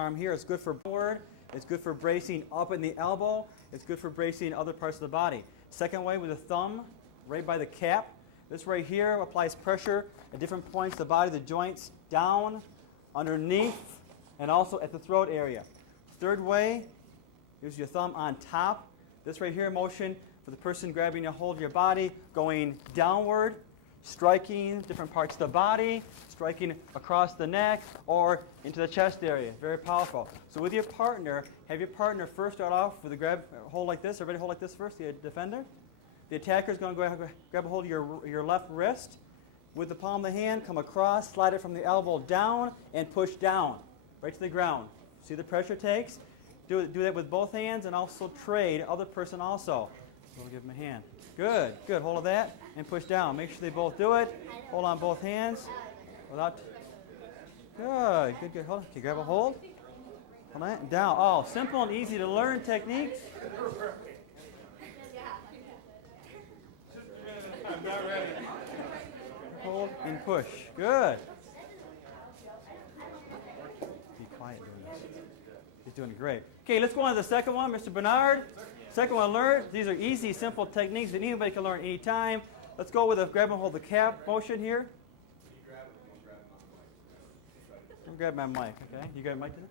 arm here. It's good for forward. It's good for bracing up in the elbow. It's good for bracing other parts of the body. Second way with the thumb right by the cap. This right here applies pressure at different points of the body, the joints, down, underneath, and also at the throat area. Third way, use your thumb on top. This right here motion for the person grabbing a hold of your body, going downward, striking different parts of the body, striking across the neck or into the chest area. Very powerful. So with your partner, have your partner first start off with a grab hold like this. Everybody hold like this first, the defender. The attacker is going to go grab a hold of your left wrist. With the palm of the hand, come across, slide it from the elbow down, and push down, right to the ground. See the pressure it takes? Do that with both hands and also trade other person also. So we'll give them a hand. Good, good. Hold of that and push down. Make sure they both do it. Hold on both hands. Without. Good, good, good. Hold on. Okay, grab a hold. Hold on. And down. Oh, simple and easy to learn techniques. I'm not ready. Hold and push. Good. Be quiet doing this. He's doing great. Okay, let's go on to the second one, Mr. Bernard. Second one, learn. These are easy, simple techniques that anybody can learn anytime. Let's go with a grab and hold the cap motion here. Grab my mic, okay? You got a mic today?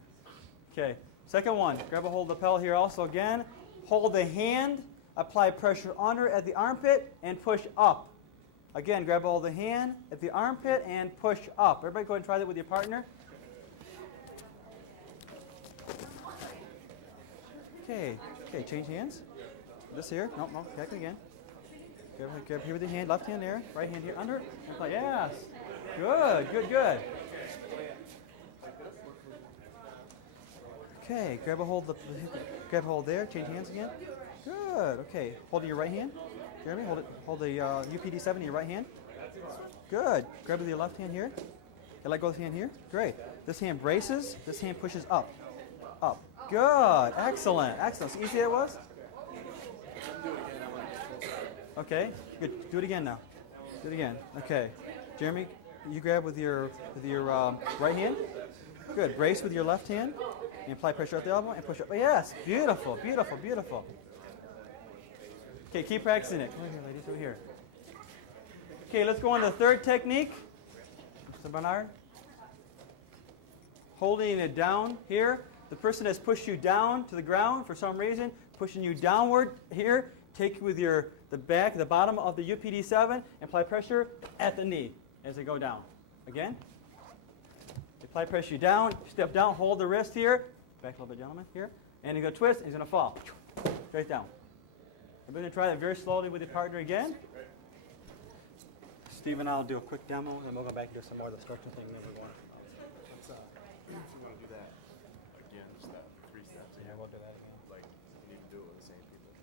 Okay. Second one, grab a hold of the lapel here also again. Hold the hand, apply pressure under at the armpit, and push up. Again, grab a hold of the hand at the armpit and push up. Everybody go ahead and try that with your partner. Okay, okay, change hands. This here, no, back again. Grab here with the hand, left hand there, right hand here, under, and play, yes. Good, good, good. Okay, grab a hold there, change hands again. Good, okay, hold your right hand. Jeremy, hold the UPD7 in your right hand. Good, grab with your left hand here. And let go of the hand here. Great. This hand braces, this hand pushes up. Up. Good, excellent, excellent. So easy that was? Okay, good. Do it again now. Do it again. Okay, Jeremy, you grab with your right hand. Good. Brace with your left hand. And apply pressure at the elbow and push up. Yes, beautiful, beautiful, beautiful. Okay, keep practicing it. Come over here, ladies, over here. Okay, let's go on to the third technique. Mr. Bernard. Holding it down here. The person has pushed you down to the ground for some reason, pushing you downward here. Take with the bottom of the UPD7, and apply pressure at the knee as they go down. Again. Apply pressure down, step down, hold the wrist here. Back a little bit, gentlemen, here. And he's going to twist, and he's going to fall. Straight down. We're going to try that very slowly with your partner again. Steve and I will do a quick demo, and we'll go back and do some more of the structure thing. Then we're going. If you want to do that again, just that 3 steps. Yeah, we'll do that again. Like, you need to do it with the same people.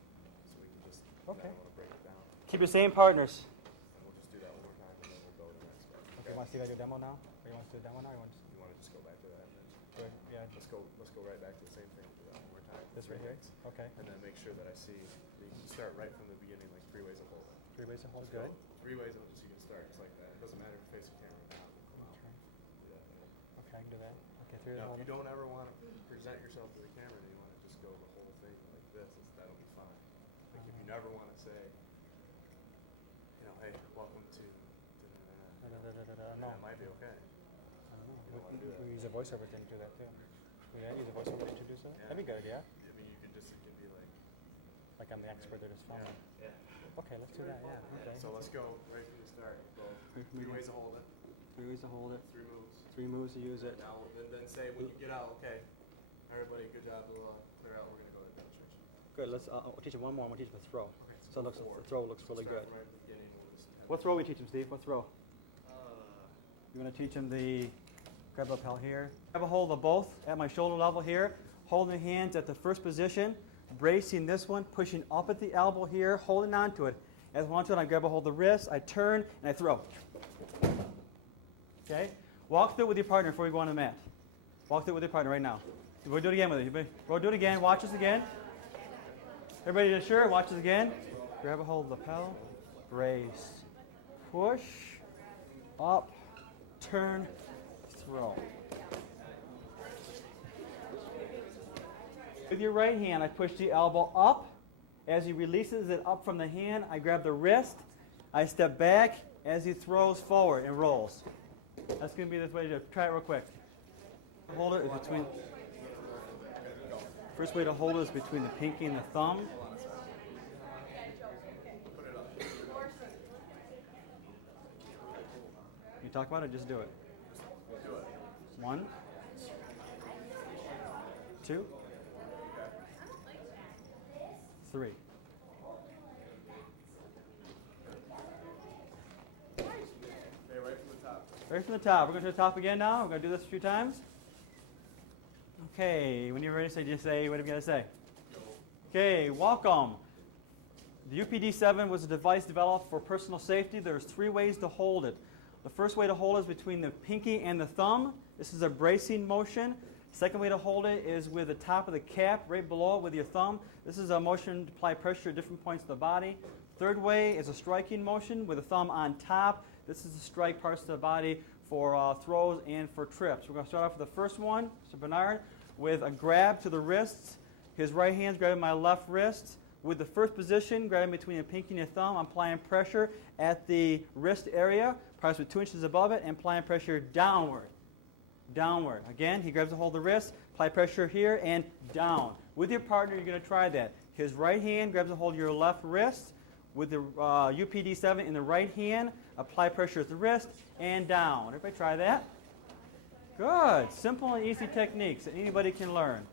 So we can just, Okay. I want to break it down. Keep your same partners. And we'll just do that one more time, and then we'll go to the next one. Okay, you want to see that do a demo now? Or you want to do a demo now? Or You want to just go back to that? And then yeah. let's go right back to the same thing. Do that one more time. This right here? Okay. And then make sure that I see, you can start right from the beginning, like 3 ways of holding. 3 ways to hold. Just Good. go 3 ways of just you can start just like that. It doesn't matter if you face the camera or not. Do that. Okay, I can do that. Okay, 3 ways to Now, hold. if you don't ever want to present yourself to the camera and you want to just go the whole thing like this, that'll be fine. Like if you never want to say, you know, hey, welcome to, No. that might be okay. I don't know. You don't wanna do that. We use a voiceover to do that too. Yeah, use a voiceover to introduce that. That'd be good, yeah. I mean, you can just, it can be Like I'm the expert that is filming. yeah. Okay, let's do that. Yeah. Okay. So let's go right from the start. Go 3 ways to hold it, 3 ways to hold it. 3 moves. 3 moves to use it. Now, then say when you get out, okay, everybody, good job, we'll clear out, we're going to go to demonstration. Good. Let's. I'll teach him one more. I'm gonna teach him a throw. Okay, So it looks. four. The throw looks really Start good. Right at the beginning, we'll just have What throw we teach him, Steve? What throw? Uh, You want to teach him the grab lapel here. Grab a hold of both at my shoulder level here. Holding hands at the first position. Bracing this one. Pushing up at the elbow here. Holding onto it. As I want to, I grab a hold of the wrist. I turn and I throw. Okay. Walk through it with your partner before you go on the mat. Walk through it with your partner right now. We'll do it again with it. We'll do it again. Watch this again. Everybody just sure. Watch this again. Grab a hold of the lapel. Brace. Push. Up. Turn. Throw. With your right hand, I push the elbow up. As he releases it up from the hand, I grab the wrist. I step back as he throws forward and rolls. That's going to be the way to do it. Try it real quick. Hold it is between. First way to hold it is between the pinky and the thumb. You talk about it, just do it. 1, 2, 3. Right from the top. We're going to the top again now. We're going to do this a few times. Okay, when you're ready to say, just say, what have you got to say? Okay, welcome. The UPD-7 was a device developed for personal safety. There's 3 ways to hold it. The first way to hold it is between the pinky and the thumb. This is a bracing motion. Second way to hold it is with the top of the cap right below it with your thumb. This is a motion to apply pressure at different points of the body. Third way is a striking motion with the thumb on top. This is to strike parts of the body for throws and for trips. We're going to start off with the first one, Mr. Bernard, with a grab to the wrists. His right hand's grabbing my left wrist. With the first position, grabbing between the pinky and the thumb, I'm applying pressure at the wrist area, approximately 2 inches above it, and applying pressure downward. Downward. Again, he grabs a hold of the wrist, apply pressure here, and down. With your partner, you're going to try that. His right hand grabs a hold of your left wrist. With the UPD-7 in the right hand, apply pressure at the wrist, and down. Everybody try that? Good. Simple and easy techniques that anybody can learn.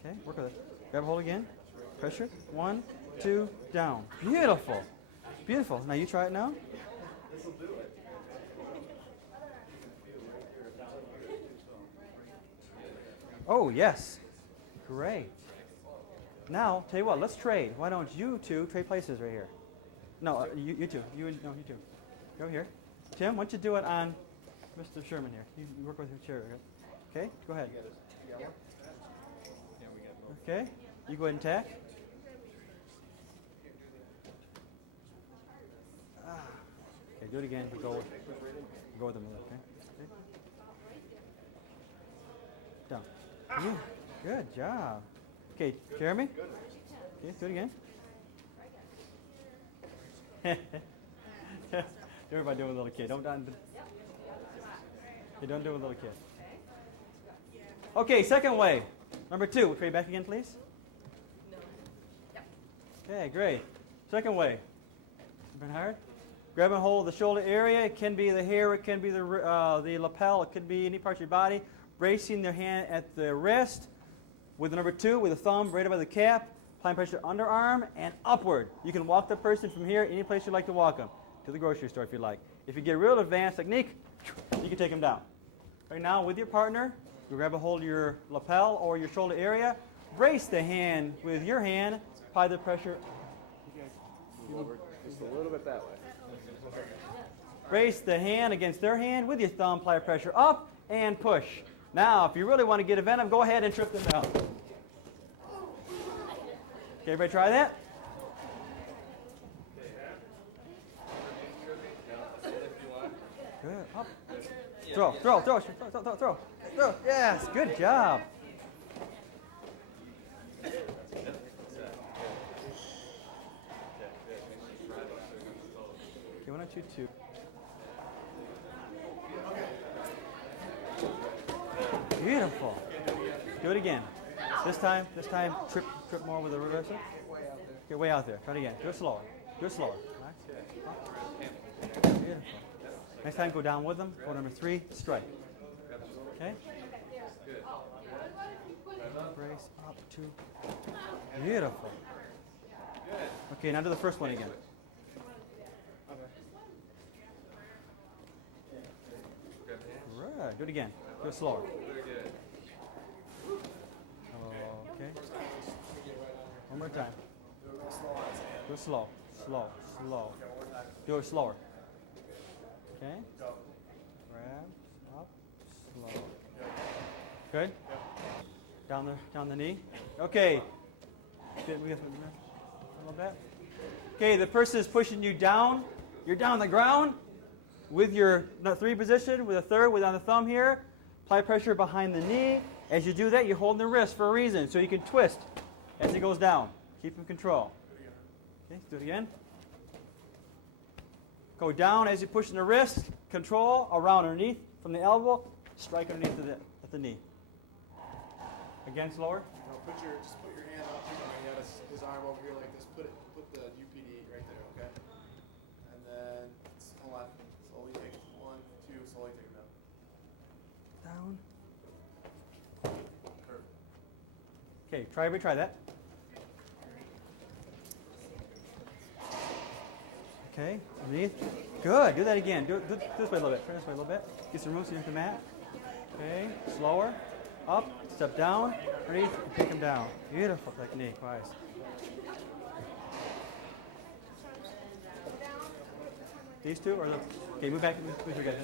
Okay, work with it. Grab a hold again. Pressure. 1, 2, down. Beautiful. Beautiful. Now you try it now. Oh, yes. Great. Now, tell you what, let's trade. Why don't you two trade places right here? No, you two. You two. Go here. Tim, why don't you do it on Mr. Sherman here? You work with your chair. Okay, go ahead. Okay, you go ahead and tack. Okay, do it again. Go with them. Okay. Down. Yeah, good job. Okay, Jeremy? Okay, do it again. Everybody do it with a little kid. Don't do it with a little kid. Okay, second way. Number 2. Trade back again, please. Okay, great. Second way. Bernhard? Grab a hold of the shoulder area. It can be the hair. It can be the lapel. It could be any part of your body. Bracing the hand at the wrist. With the number 2, with the thumb right above the cap. Applying pressure underarm and upward. You can walk the person from here any place you'd like to walk them. To the grocery store if you like. If you get real advanced technique, you can take them down. Right now, with your partner, you grab a hold of your lapel or your shoulder area. Brace the hand with your hand. Apply the pressure. Just a little bit that way. Brace the hand against their hand with your thumb. Apply pressure up and push. Now, if you really want to get inventive, go ahead and trip them down. Okay, everybody try that? Good. Up. Throw. Yes, good job. Okay, why don't you two? Beautiful. Do it again. This time, trip more with the reversal. Get way out there. Try it again. Do it slower. Right? Beautiful. Next time, go down with them. Go number 3, strike. Okay? Brace up, 2. Beautiful. Okay, now do the first one again. Right. Do it again. Do it slower. Okay. One more time. Do it slow. Do it slower. Okay. Grab, up, slow. Good? Down the knee. Okay. We have a little bit. Okay, the person is pushing you down. You're down on the ground. with your three position, with a third, with on the thumb here. Apply pressure behind the knee. As you do that, you're holding the wrist for a reason, so you can twist as it goes down. Keep in control. Okay, do it again. Go down as you push in the wrist. Control around underneath from the elbow. Strike underneath at the knee. Again, slower. No, just put your hand up. He had his arm over here like this. Put the UPD right there, okay? And then hold on. Slowly take it. 1, 2. Slowly take it down. Down. Perfect. Okay, try that. Okay, underneath. Good. Do that again. Do this way a little bit. Turn this way a little bit. Get some room so you can mat. Okay, slower. Up, step down, underneath, and pick him down. Beautiful technique, guys. These two or the? Okay, move back. Move together.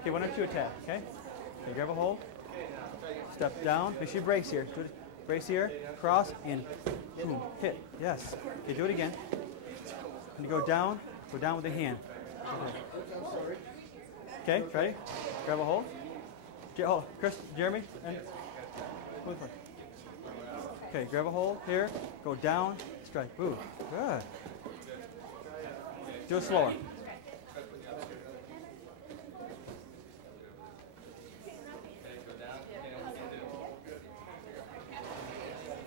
Okay, 1 or 2 attack. Okay. Okay, grab a hold. Step down. Make sure you brace here. Do it. Brace here. Cross and boom. Hit. Yes. Okay, do it again. And you go down with the hand. Okay, ready? Grab a hold. Oh, Chris, Jeremy, and move on. Okay, grab a hold here. Go down, strike. Ooh, good. Do it slower.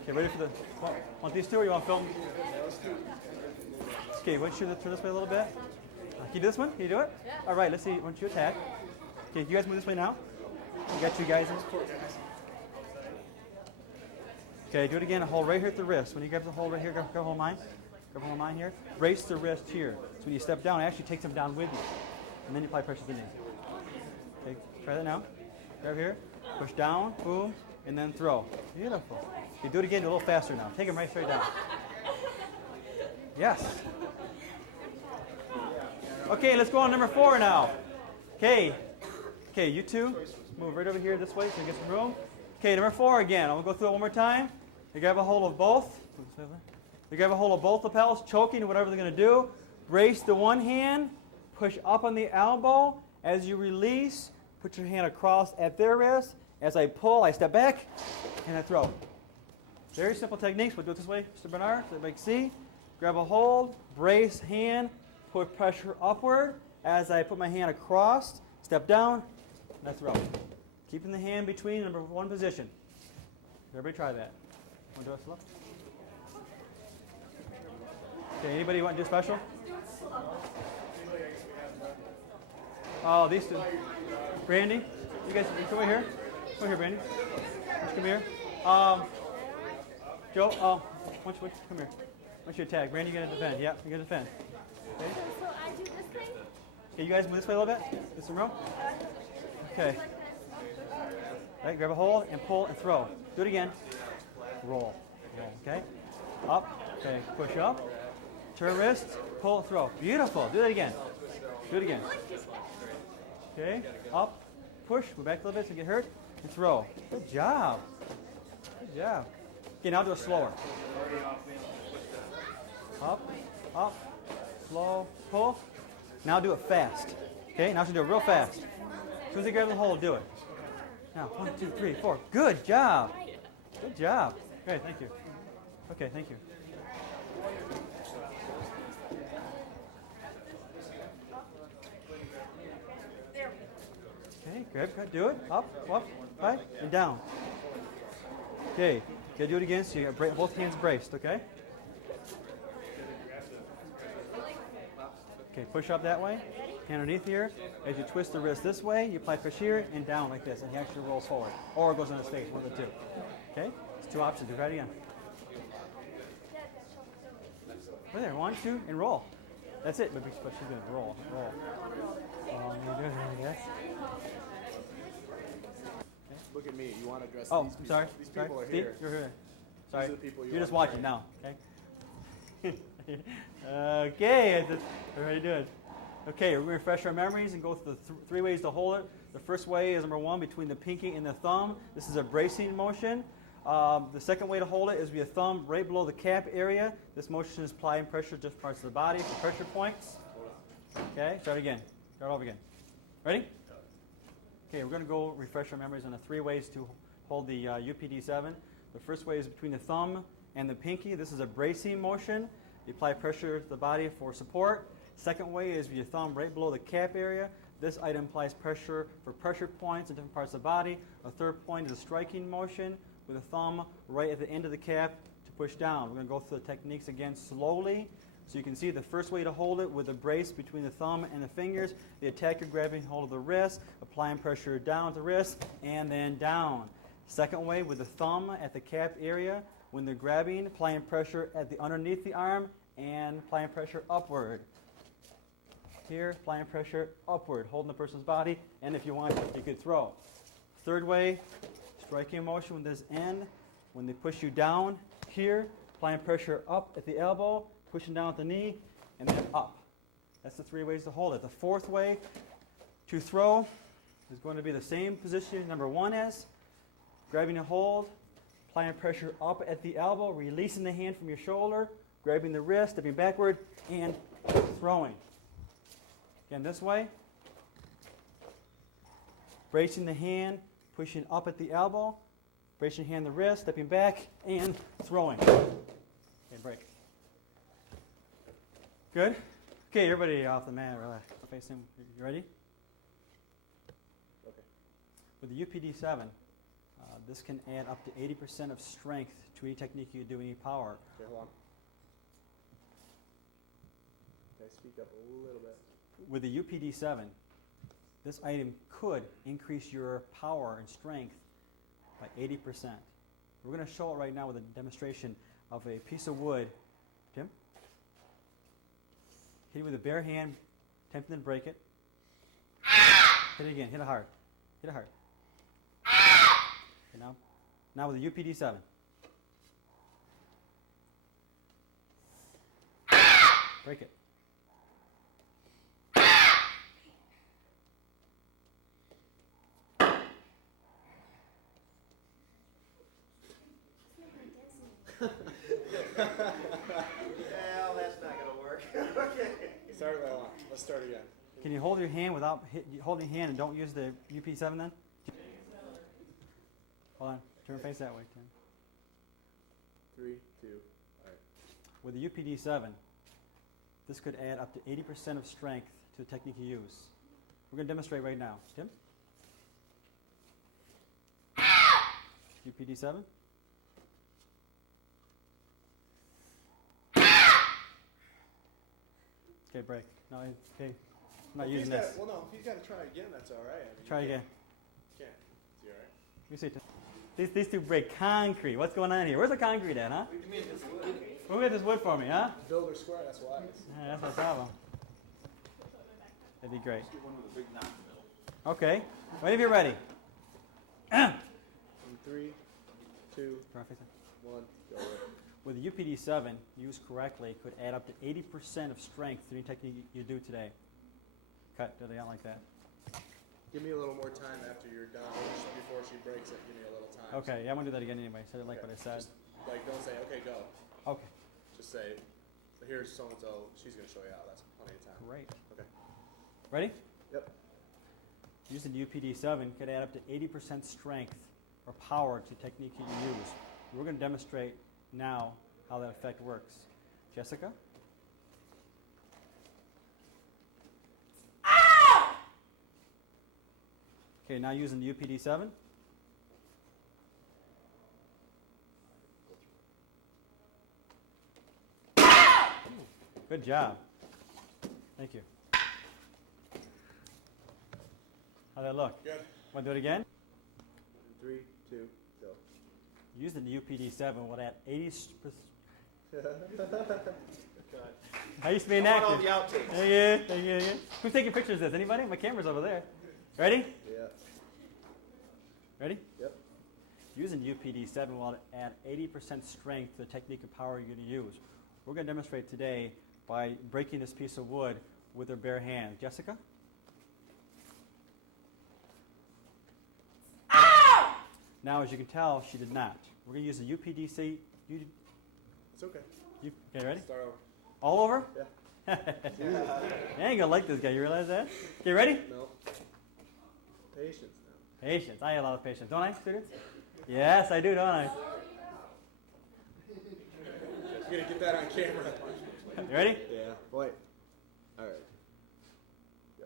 Okay, ready for the? Want these two, or you want to film? Okay, why don't you turn this way a little bit? Can you do this one? Can you do it? Yeah. All right, let's see. Why don't you attack? Okay, you guys move this way now. We got you guys in. Okay, do it again. Hold right here at the wrist. When you grab the hold right here, grab hold of mine. Grab hold of mine here. Brace the wrist here. So when you step down, it actually takes them down with you. And then you apply pressure to the knee. Okay, try that now. Grab here. Push down, boom, and then throw. Beautiful. Okay, do it again. Do a little faster now. Take them right straight down. Yes. Okay, let's go on number 4 now. Okay, you two. Move right over here this way so you get some room. Okay, number 4 again. I'll go through it one more time. You grab a hold of both. You grab a hold of both lapels, choking, whatever they're going to do. Brace the one hand. Push up on the elbow. As you release, put your hand across at their wrist. As I pull, I step back, and I throw. Very simple techniques. We'll do it this way, Mr. Bernard, so everybody can see. Grab a hold, brace hand, put pressure upward. As I put my hand across, step down, and I throw. Keeping the hand between number 1 position. Everybody try that. Want to do it slow? Okay, anybody want to do special? Oh, these two. Brandy, you guys come over here. Come over here, Brandy. Let's come here. Joe, why don't you come here? Why don't you attack? Brandy, you're going to defend. Yeah, you're going to defend. Okay. So I do this thing? Okay, you guys move this way a little bit. Get some room. Okay. All right, grab a hold and pull and throw. Do it again. Roll. Okay. Up. Okay. Push up. Turn wrist. Pull, throw. Beautiful. Do that again. Do it again. Okay. Up. Push. Move back a little bit so you get hurt. And throw. Good job. Good job. Okay, now do it slower. Up. Up. Slow. Pull. Now do it fast. Okay, now you do it real fast. As soon as you grab the hold, do it. Now, 1, 2, 3, 4. Good job. Good job. Okay, thank you. Okay, thank you. Okay, grab, do it. Up, right, and down. Okay, do it again so you got both hands braced, okay? Okay, push up that way. Hand underneath here. As you twist the wrist this way, you apply pressure here and down like this, and he actually rolls forward. Or goes on his face, one of the two. Okay? It's 2 options. Do it again. Right there. 1, 2, and roll. That's it. But she's going to roll. You're doing it, yes. Look at me. You want to address Oh, these I'm people? sorry. These people sorry. are here. You're here. Sorry. These are the people you You're just want to watching now. Okay. Okay. What are you doing? Okay, we're going to refresh our memories and go through the 3 ways to hold it. The first way is number 1, between the pinky and the thumb. This is a bracing motion. The second way to hold it is with your thumb right below the cap area. This motion is applying pressure to different parts of the body for pressure points. Okay, start again. Start over again. Ready? Okay, we're going to go refresh our memories on the 3 ways to hold the UPD-7. The first way is between the thumb and the pinky. This is a bracing motion. You apply pressure to the body for support. Second way is with your thumb right below the cap area. This item applies pressure for pressure points in different parts of the body. A third point is a striking motion with the thumb right at the end of the cap to push down. We're going to go through the techniques again slowly. So you can see the first way to hold it with the brace between the thumb and the fingers. The attacker grabbing hold of the wrist, applying pressure down the wrist, and then down. Second way with the thumb at the cap area. When they're grabbing, applying pressure at the underneath the arm and applying pressure upward. Here, applying pressure upward, holding the person's body, and if you want, you could throw. Third way, striking motion with this end. When they push you down here, applying pressure up at the elbow, pushing down at the knee, and then up. That's the 3 ways to hold it. The fourth way to throw is going to be the same position number 1 is. Grabbing a hold, applying pressure up at the elbow, releasing the hand from your shoulder, grabbing the wrist, stepping backward, and throwing. Again, this way. Bracing the hand, pushing up at the elbow, bracing your hand the wrist, stepping back, and throwing. Okay, break. Good? Okay, everybody off the mat, relax. Facing. You ready? Okay. With the UPD-7, this can add up to 80% of strength to any technique you do, any power. Okay, hold on. Okay, speak up a little bit. With the UPD-7, this item could increase your power and strength by 80%. We're going to show it right now with a demonstration of a piece of wood. Tim? Hit it with a bare hand, attempting to break it. Hit it again. Hit it hard. Hit it hard. Okay, now with the UPD-7. Break it. Well, that's not gonna work. Okay. Start that one. Let's start again. Can you hold your hand without holding your hand and don't use the UP7 then? Hold on. Turn your face that way, Tim. 3, 2, all right. With the UPD-7, this could add up to 80% of strength to the technique you use. We're going to demonstrate right now. Tim? UPD-7? Okay, break. No, okay. I'm not using this. Well, no, if he's got to try again, that's all right. I mean, Try again. Can't. Is he all right? Let me see. These two break concrete. What's going on here? Where's the concrete at, huh? Who got this wood for me, huh? Builder square, that's why. Yeah, that's my problem. That'd be great. Okay. Whenever you're ready. 3, 2, Perfect. 1, go away. With the UPD-7, used correctly, could add up to 80% of strength to any technique you do today. Cut. Do they not like that? Give me a little more time after you're done, before she breaks it. Give me a little time. Okay. Yeah, I'm gonna do that again anyway. So I didn't like Okay, what I said. Just, like, don't say, okay, go. Okay. Just say, here's so-and-so. She's going to show you how. That's plenty of time. Great. Okay. Ready? Yep. Using the UPD-7 could add up to 80% strength or power to technique you use. We're going to demonstrate now how that effect works. Jessica? Okay, now using the UPD-7. Good job. Thank you. How'd that look? Good. Want to do it again? 3, 2, go. Using the UPD-7 will add 80%. I used to be an I actor. want all the outtakes. Thank you. Who's taking pictures of this? Anybody? My camera's over there. Ready? Yeah. Ready? Yep. Using UPD-7 will add 80% strength to the technique and power you're going to use. We're going to demonstrate today by breaking this piece of wood with our bare hand. Jessica? Now, as you can tell, she did not. We're going to use the UPDC. It's okay. Okay, ready? Start over. All over? Yeah. You ain't gonna like this guy. You realize that? Okay, ready? No. Patience now. Patience. I have a lot of patience, don't I, students? Yes, I do, don't I? You're gonna get that on camera. You ready? Yeah. Wait. All right. Go.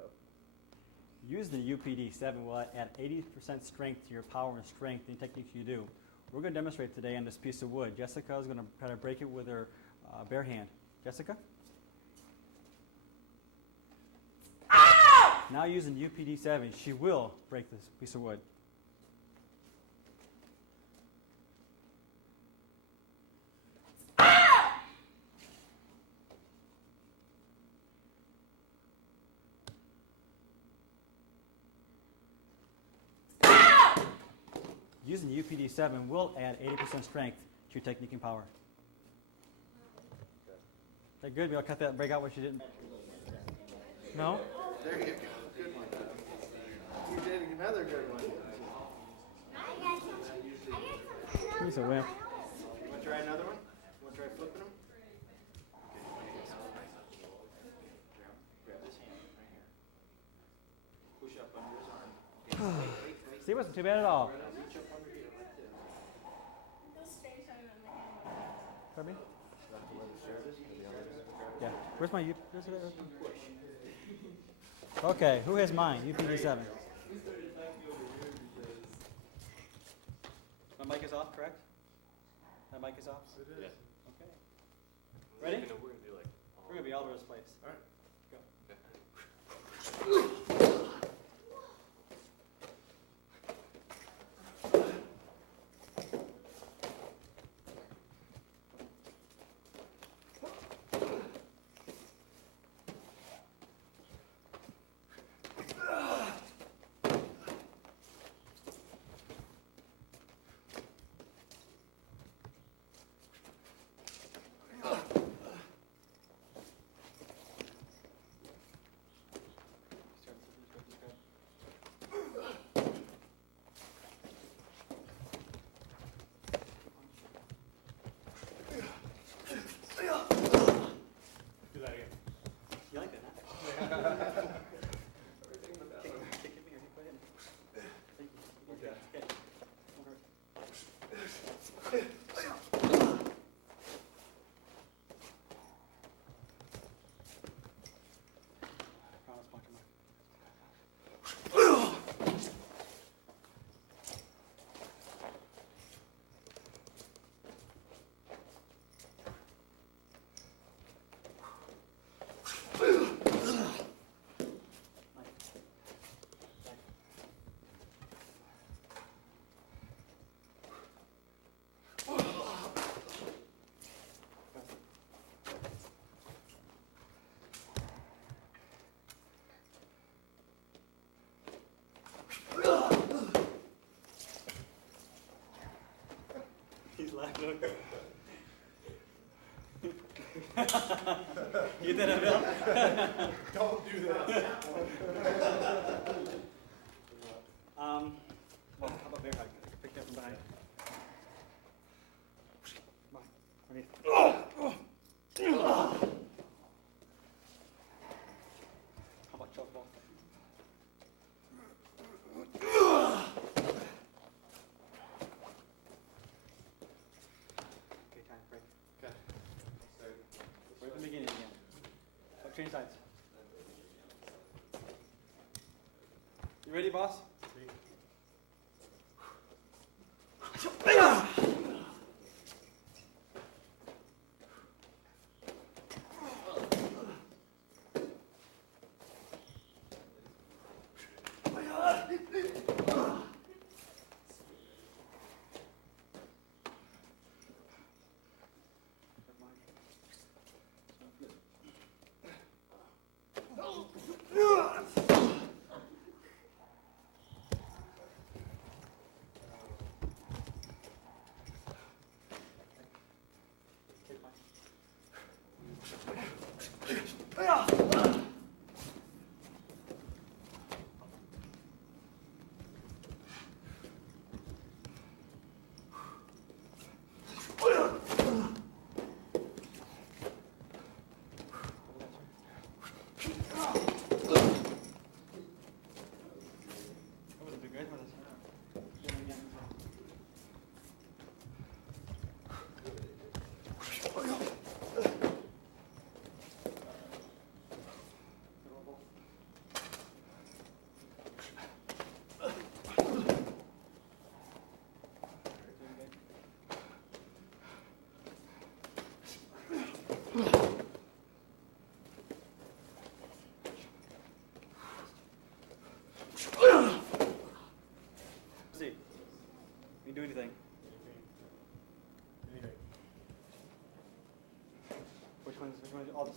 Using the UPD-7 will add 80% strength to your power and strength in techniques you do. We're going to demonstrate today on this piece of wood. Jessica is going to kind of break it with her bare hand. Jessica? Now using UPD-7, she will break this piece of wood. Using the UPD-7 will add 80% strength to your technique and power. Is that good? Maybe I'll cut that and break out what you didn't. No? There you go. Good one. You did another good one. He's a wimp. Want to try another one? Want to try flipping them? Grab this hand right here. Push up under his arm. See, it wasn't too bad at all. Reach up under here like this. Pardon me? Yeah. Where's my UPD? Okay, who has mine? UPD-7. My mic is off, correct? My mic is off? It is. Okay. Ready? We're gonna do like. We're going to be all over this place. All right. Do that again. You like that, huh? Everything but that Kick one. me or you put it in. Thank you. Okay. Okay. Don't hurt. Promise, Mark, come on. He's laughing. You did it, Bill? Don't do that. Well, how about bear hug? Pick it up from behind. Come on, underneath. How about choke ball? Okay, time, break. Okay. Right from the beginning again. Change sides. You ready, boss?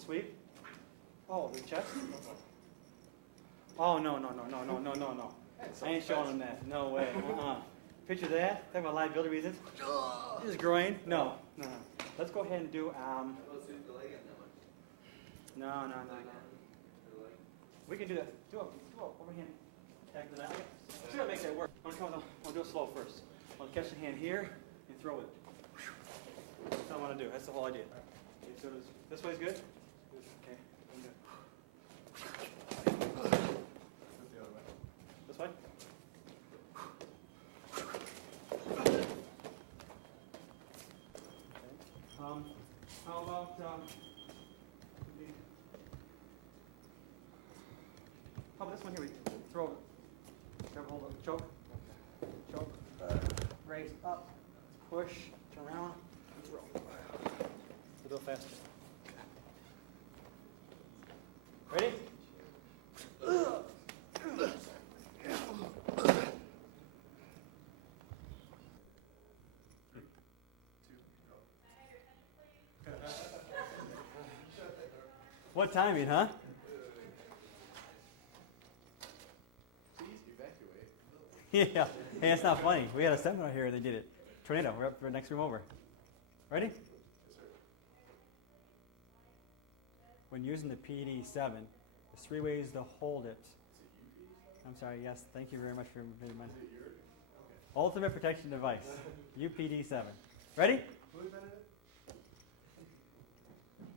sweep. Oh, the chest? Oh, no, no, no, no, no, no, no, no. I ain't showing him that. No way. Picture that. Talk about liability reasons. His groin. No, no, no. Let's go ahead and do, no, no, no, no. We can do that. Do a overhand tag to that. See what makes that work. I'll do it slow first. I'll catch the hand here and throw it. That's what I want to do. That's the whole idea. Okay, so this way's good? Okay. This way? How about this one here? We throw, grab hold of the choke, raise up, push, turn around, and throw. A little faster. Ready? What timing, huh? Please evacuate. Yeah. Hey, that's not funny. We had a seminar here. They did it. Tornado. We're up for the next room over. Ready? Yes, sir. When using the PD-7, there's 3 ways to hold it. I'm sorry. Yes. Thank you very much for reminding me. Is it yours? Okay. Ultimate protection device. UPD-7. Ready? Who invented it?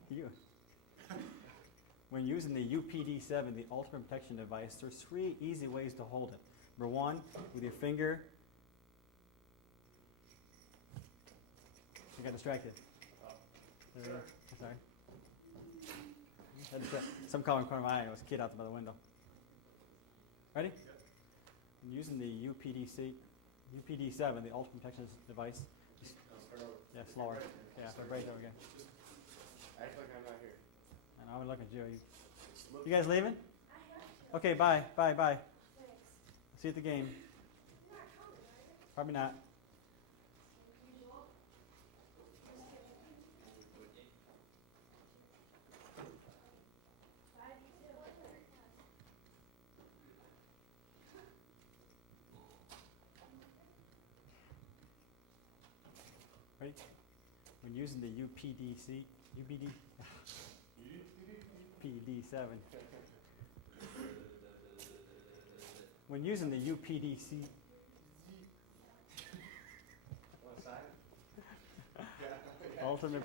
You. When using the UPD-7, the ultimate protection device, there's 3 easy ways to hold it. Number 1, with your finger. I got distracted. Oh. There we go. Sorry. Some call in front of my eye. There was a kid out by the window. Ready? Yep. When using the UPD-7, the ultimate protection device. I'll start over. Yeah, slower. Yeah, so break over again. Just act like I'm not here. And I would look at you. Just look. You guys leaving? Okay, bye, bye, bye. See you at the game. Probably not. Ready? When using the PD-7. When using the UPDC, Want a sign? ultimate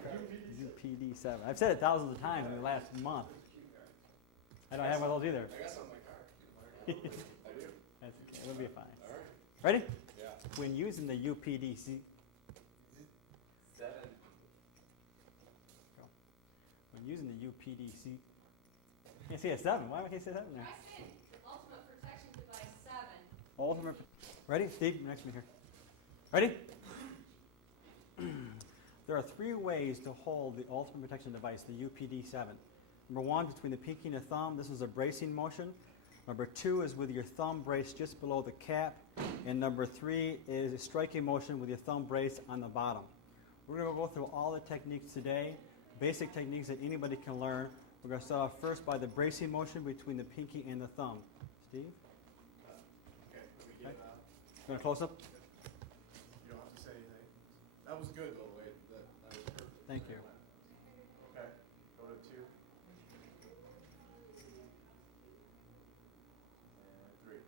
UPD-7. I've said it thousands of times in the last month. I don't have one of those either. I got some in my car. I do. That's okay. It'll be fine. All right. Ready? Yeah. When using the UPDC, 7. when using the UPDC, can't see a 7. Why would I say 7 there? I said ultimate protection device 7. Ultimate. Ready? Steve, next to me here. Ready? There are 3 ways to hold the ultimate protection device, the UPD-7. Number 1, between the pinky and the thumb. This is a bracing motion. Number 2 is with your thumb braced just below the cap. And number 3 is a striking motion with your thumb braced on the bottom. We're going to go through all the techniques today, basic techniques that anybody can learn. We're going to start off first by the bracing motion between the pinky and the thumb. Steve? Okay. Let me get, You want a close-up? you don't have to say anything. That was good, though, the way that was perfect. Thank you. Okay. Go to 2. And 3.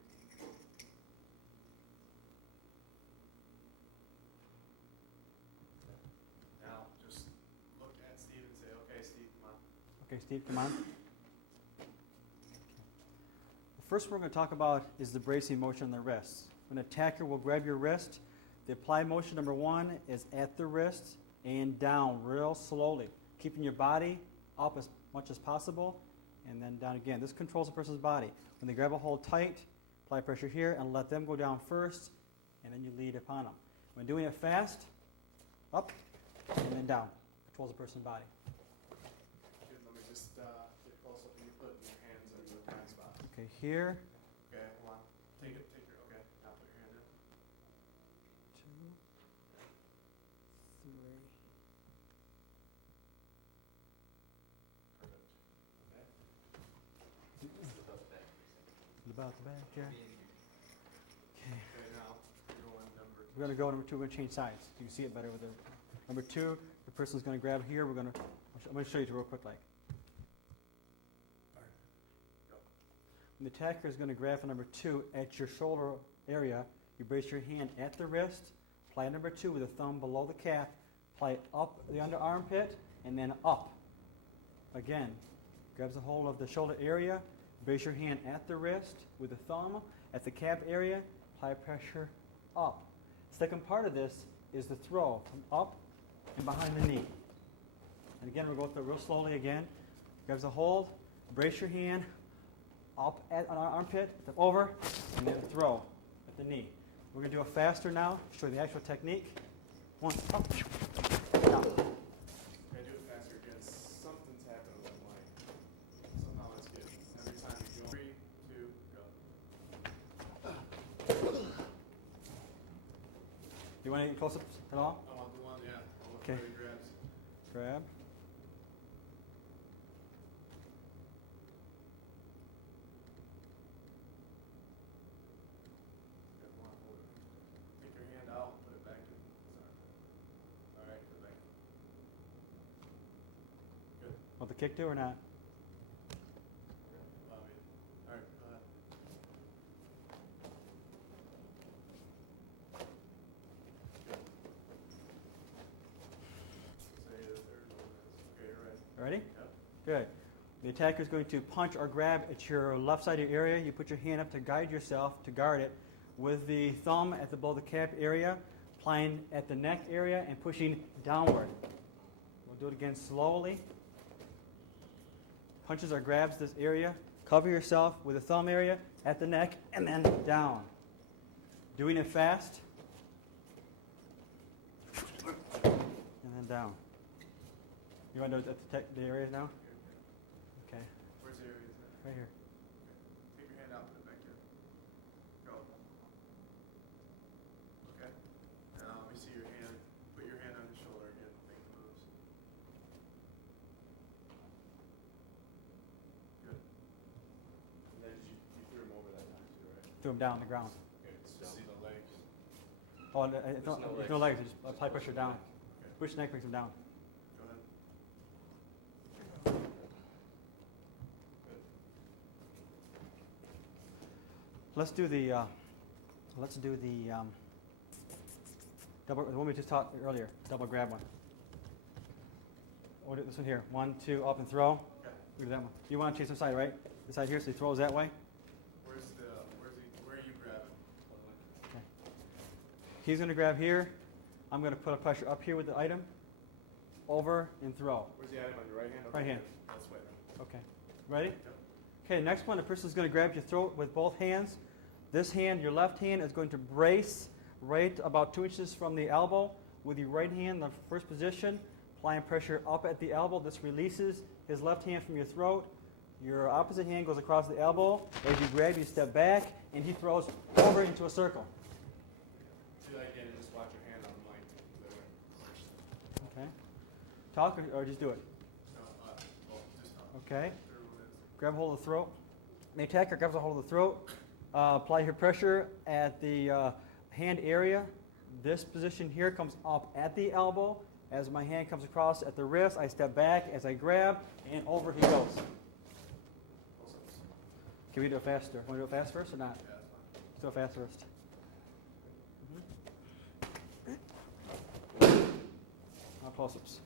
Now, just look at Steve and say, okay, Steve, come on. Okay, Steve, come on. The first we're going to talk about is the bracing motion on the wrists. An attacker will grab your wrist. The applied motion, number 1, is at the wrist and down real slowly, keeping your body up as much as possible and then down again. This controls the person's body. When they grab a hold tight, apply pressure here and let them go down first, and then you lead upon them. When doing it fast, up and then down. Controls the person's body. Good, let me just get close up and you put your hands in the blind spots. Okay, here. Okay, hold on. Take your, okay, now put your hand in. 2, 3. Perfect. about the back here. Okay. Okay, now, you're going number We're going to go number 2. We're going to change sides. You can see it better with the number 2. The person's going to grab here. I'm going to show you real quick, like. And the attacker is going to grab for number 2 at your shoulder area. You brace your hand at the wrist, apply number 2 with the thumb below the calf, apply it up the under armpit, and then up. Again, grabs a hold of the shoulder area, brace your hand at the wrist with the thumb at the calf area, apply pressure up. Second part of this is the throw from up and behind the knee. And again, we'll go through it real slowly again. Grabs a hold, brace your hand, up at an armpit, then over, and then throw at the knee. We're going to do it faster now, show you the actual technique. 1, up, down. Okay, do it faster again. Something's happening with the mic. Somehow it's getting. Every time you go. 3, 2, go. You want any close-ups at all? I want the one, yeah. I'll look Okay. where he grabs. Grab. Good one, hold it. Take your hand out, put it back in. Sorry. All right, put it back in. Good. Want the kick too or not? Allow me. All right, go ahead. Good. Say the third one is. Okay, you're right. Ready? Yep. Good. The attacker is going to punch or grab at your left side of your area. You put your hand up to guide yourself, to guard it, with the thumb at the below the calf area, applying at the neck area, and pushing downward. We'll do it again slowly. Punches or grabs this area. Cover yourself with the thumb area at the neck, and then down. Doing it fast. And then down. You want to do the areas now? Okay, Where's the area? right here. Take your hand out, put it back in. Go. Okay. Now let me see your hand. Put your hand on your shoulder again. Make the moves. Good. And then you threw him over that time too, right? Threw him down on the ground. Okay. Just see the legs. Oh, and it's no legs. Just apply pressure down. Okay. Push neck, brings him down. Go ahead. Good. Let's do the double. The one we just taught earlier. Double grab one. We'll do this one here. 1, 2, up and throw. Okay. Look at that one. You want to change the side, right? The side here, so he throws that way. Where are you grabbing? Okay. He's going to grab here. I'm going to put a pressure up here with the item. Over and throw. Where's the item on your right hand? Right hand. That's way. Okay. Ready? Yep. Okay, next one, the person's going to grab your throat with both hands. This hand, your left hand, is going to brace right about 2 inches from the elbow. With your right hand in the first position, applying pressure up at the elbow. This releases his left hand from your throat. Your opposite hand goes across the elbow. As you grab, you step back, and he throws over into a circle. Do that again and just watch your hand on the mic. Okay? Talk or just do it? No, just talk. Okay. Third one is. Grab hold of the throat. The attacker grabs a hold of the throat. Apply your pressure at the hand area. This position here comes up at the elbow. As my hand comes across at the wrist, I step back as I grab, and over he goes. Close-ups. Can we do it faster? Want to do it fast first or not? Yeah, that's fine. Let's do it fast first. Now close-ups.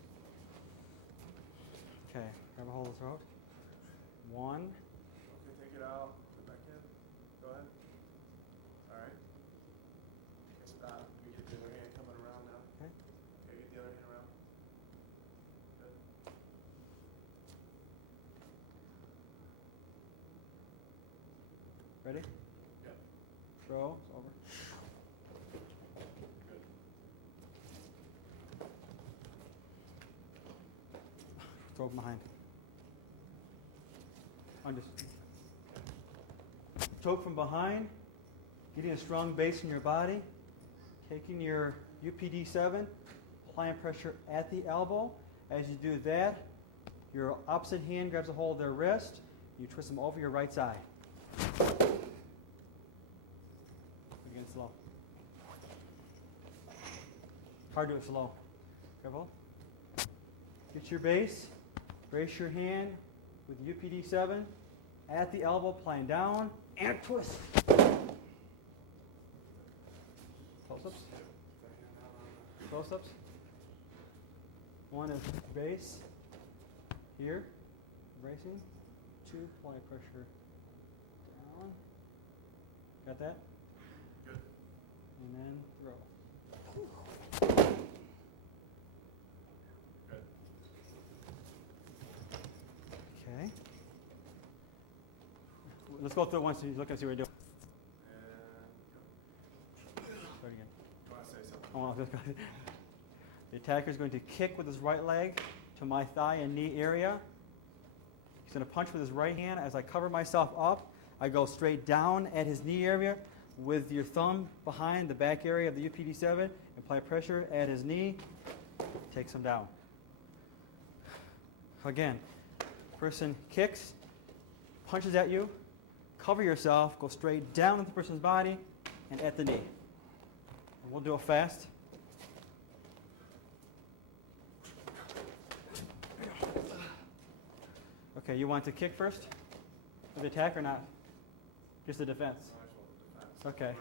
Okay, grab a hold of the throat. 1, Okay, take it out. Put it back in. Go ahead. All right. Okay, stop. We get the other hand coming around now. Okay. Okay, get the other hand around. Good. Ready? Yep. Throw. It's over. Good. Throw from behind. Under. Choke from behind, getting a strong base in your body, taking your UPD7, applying pressure at the elbow. As you do that, your opposite hand grabs a hold of their wrist. You twist them over your right side. slow. Hard to do it slow. Careful. Get your base. Brace your hand with UPD7 at the elbow, playing down, and twist. Close-ups. Close-ups. One is base. Here. Bracing. 2, apply pressure down. Got that? Good. And then row. Good. Okay. Let's go through it once and look and see what we're doing. And Start again. you want to say something? Oh, well, let's go. The attacker is going to kick with his right leg to my thigh and knee area. He's going to punch with his right hand. As I cover myself up, I go straight down at his knee area with your thumb behind the back area of the UPD7. Apply pressure at his knee. Takes him down. Again, person kicks, punches at you. Cover yourself. Go straight down at the person's body and at the knee. And we'll do it fast. Okay, you want to kick first? For the attack or not? Just the defense. Okay.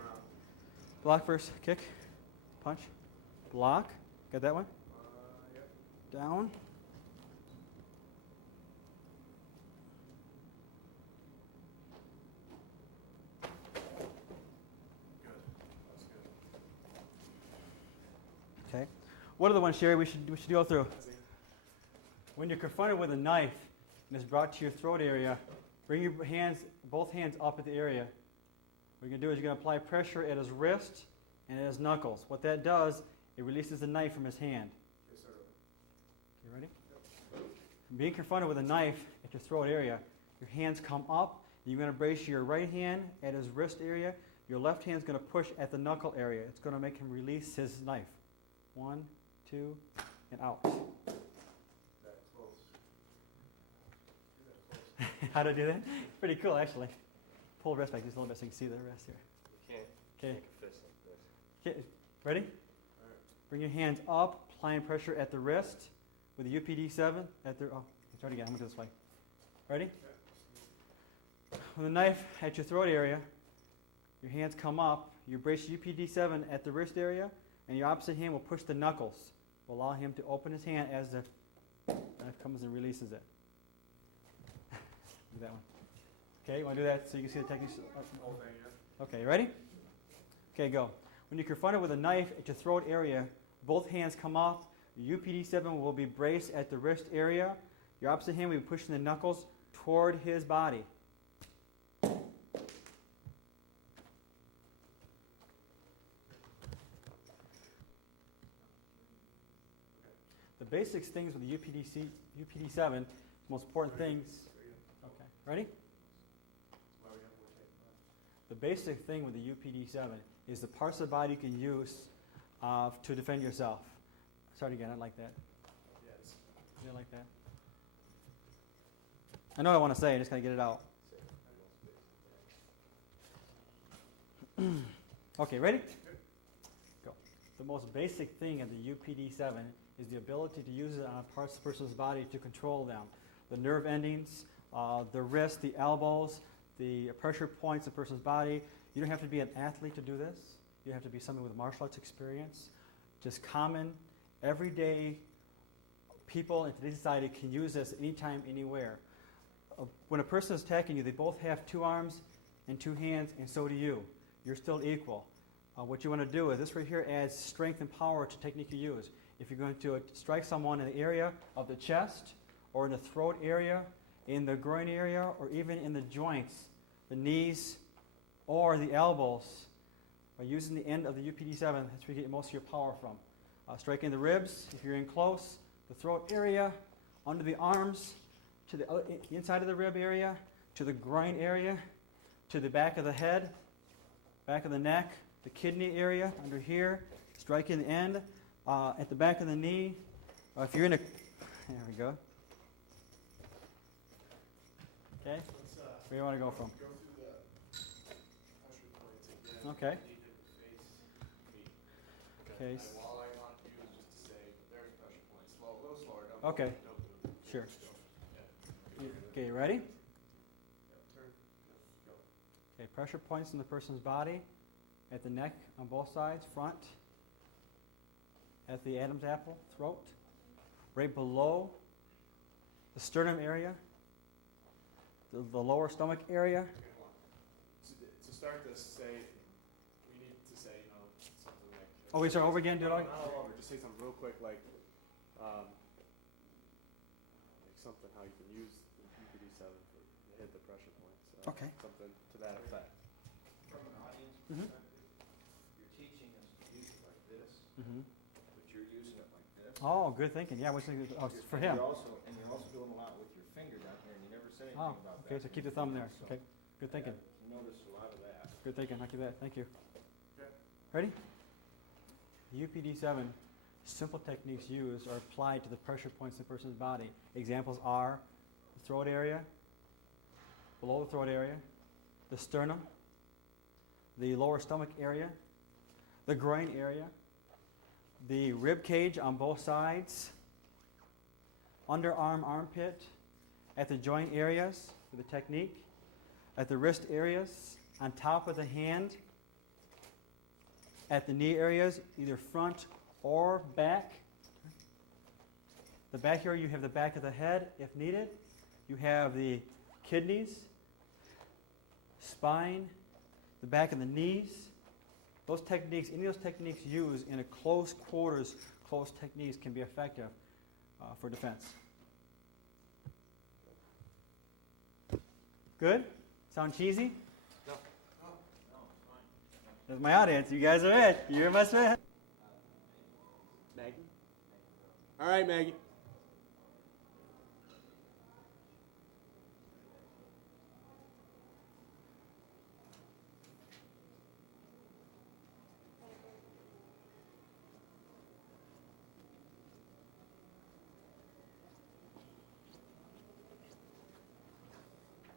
Block first, kick, punch, block. Got that one? Yep. Down. Good. That's good. Okay. What are the ones, Sherry, we should go through? Easy. When you're confronted with a knife and it's brought to your throat area, bring your hands, both hands up at the area. What you're going to do is you're going to apply pressure at his wrist and at his knuckles. What that does, it releases the knife from his hand. Yes, sir. You ready? Being confronted with a knife at your throat area, your hands come up. You're going to brace your right hand at his wrist area. Your left hand is going to push at the knuckle area. It's going to make him release his knife. 1, 2, and out. That close. That close. How to do that? Pretty cool, actually. Pull the rest back just a little bit so you can see the rest here. You can't Okay. make a fist like this. Okay, ready? All right. Bring your hands up, applying pressure at the wrist with the UPD7 at the. Oh, let's try it again. I'm going to go this way. Ready? With a knife at your throat area, your hands come up. You brace UPD7 at the wrist area, and your opposite hand will push the knuckles. Will allow him to open his hand as the knife comes and releases it. Do that one. Okay, you want to do that so you can see the techniques? Whole thing, yeah. Okay, ready? Okay, go. When you're confronted with a knife at your throat area, both hands come up. Your UPD7 will be braced at the wrist area. Your opposite hand will be pushing the knuckles toward his body. The basic things with the UPD7, most important things. Okay, ready? That's why we have more tape. The basic thing with the UPD7 is the parts of the body you can use to defend yourself. Start again, I like that. Yes. You like that? I know what I want to say, I just got to get it out. Okay, ready? Go. The most basic thing in the UPD7 is the ability to use it on parts of the person's body to control them. The nerve endings, the wrist, the elbows, the pressure points of the person's body. You don't have to be an athlete to do this. You have to be someone with martial arts experience. Just common, everyday people in today's society can use this anytime, anywhere. When a person is attacking you, they both have 2 arms and 2 hands, and so do you. You're still equal. What you want to do is this right here adds strength and power to technique you use. If you're going to strike someone in the area of the chest or in the throat area, in the groin area, or even in the joints, the knees, or the elbows, by using the end of the UPD7, that's where you get most of your power from. Striking the ribs, if you're in close, the throat area, under the arms, to the inside of the rib area, to the groin area, to the back of the head, back of the neck, the kidney area, under here, striking the end, at the back of the knee. If you're in a, there we go. Okay, Let's where do you want to go from? go through the pressure points again. Okay. Knee to the face Okay. And all I want you is just to say, there's pressure point. Slow, a little slower. Don't Okay. Don't do it. Sure. Just go. Yeah. Okay, ready? Yeah, turn. Go. Okay, pressure points in the person's body, at the neck on both sides, front, at the Adam's apple, throat, right below the sternum area, the lower stomach area. Okay, hold on. To start this, say, we need to say, something like. Oh, we start over again, did I? Not all over, just say something real quick, like something how you can use the UPD-7 to hit the pressure points. Okay. Something to that effect. From an audience Mhm. perspective, you're teaching us to use it like this, Mm-hmm. but you're using it like this. Oh, good thinking. Yeah, what's the, oh, it's for And him. you're also doing a lot with your finger down here, and you never said Oh, anything about that. okay, so keep the thumb there. So Okay, good thinking. I've noticed a lot of that. Good thinking. I'll do that. Thank you. Okay. Ready? The UPD-7 simple techniques used are applied to the pressure points in the person's body. Examples are the throat area, below the throat area, the sternum, the lower stomach area, the groin area, the rib cage on both sides, underarm armpit, at the joint areas for the technique, at the wrist areas, on top of the hand, at the knee areas, either front or back. The back here, you have the back of the head if needed. You have the kidneys, spine, the back of the knees. Those techniques, any of those techniques used in a close quarters, close techniques can be effective for defense. Good? Sound cheesy? No. That's my audience. You guys are it. You're my man. Maggie? All right, Maggie.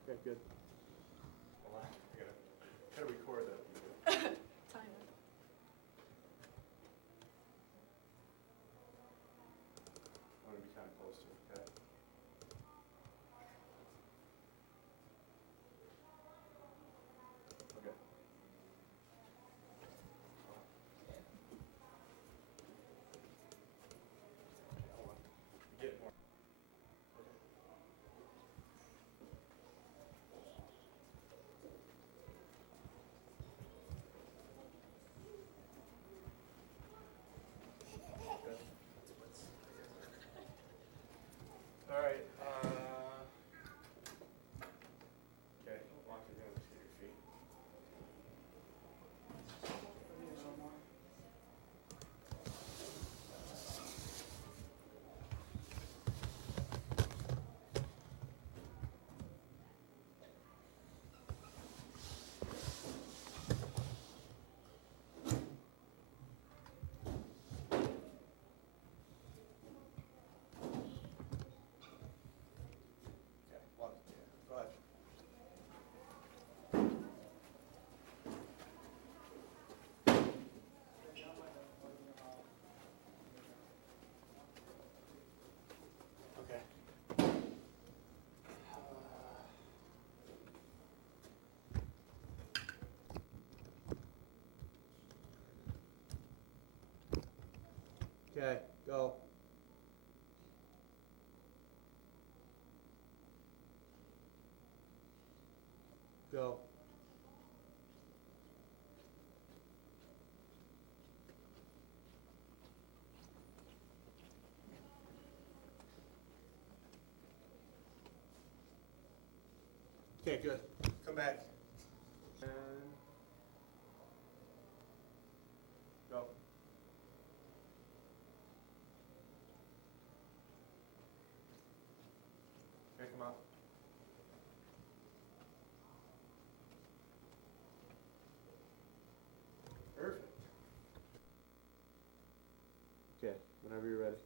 Okay, good. Hold on. I gotta record that. I'm gonna be kind of close to it, okay? Okay. Hold on. Get more. Okay. All right. Okay. Walk your hands to your feet. Okay. One. Yeah. Go ahead. Okay. Okay, go. Go. Okay, good. Come back. And go. Okay, come on. Perfect. Okay, whenever you're ready.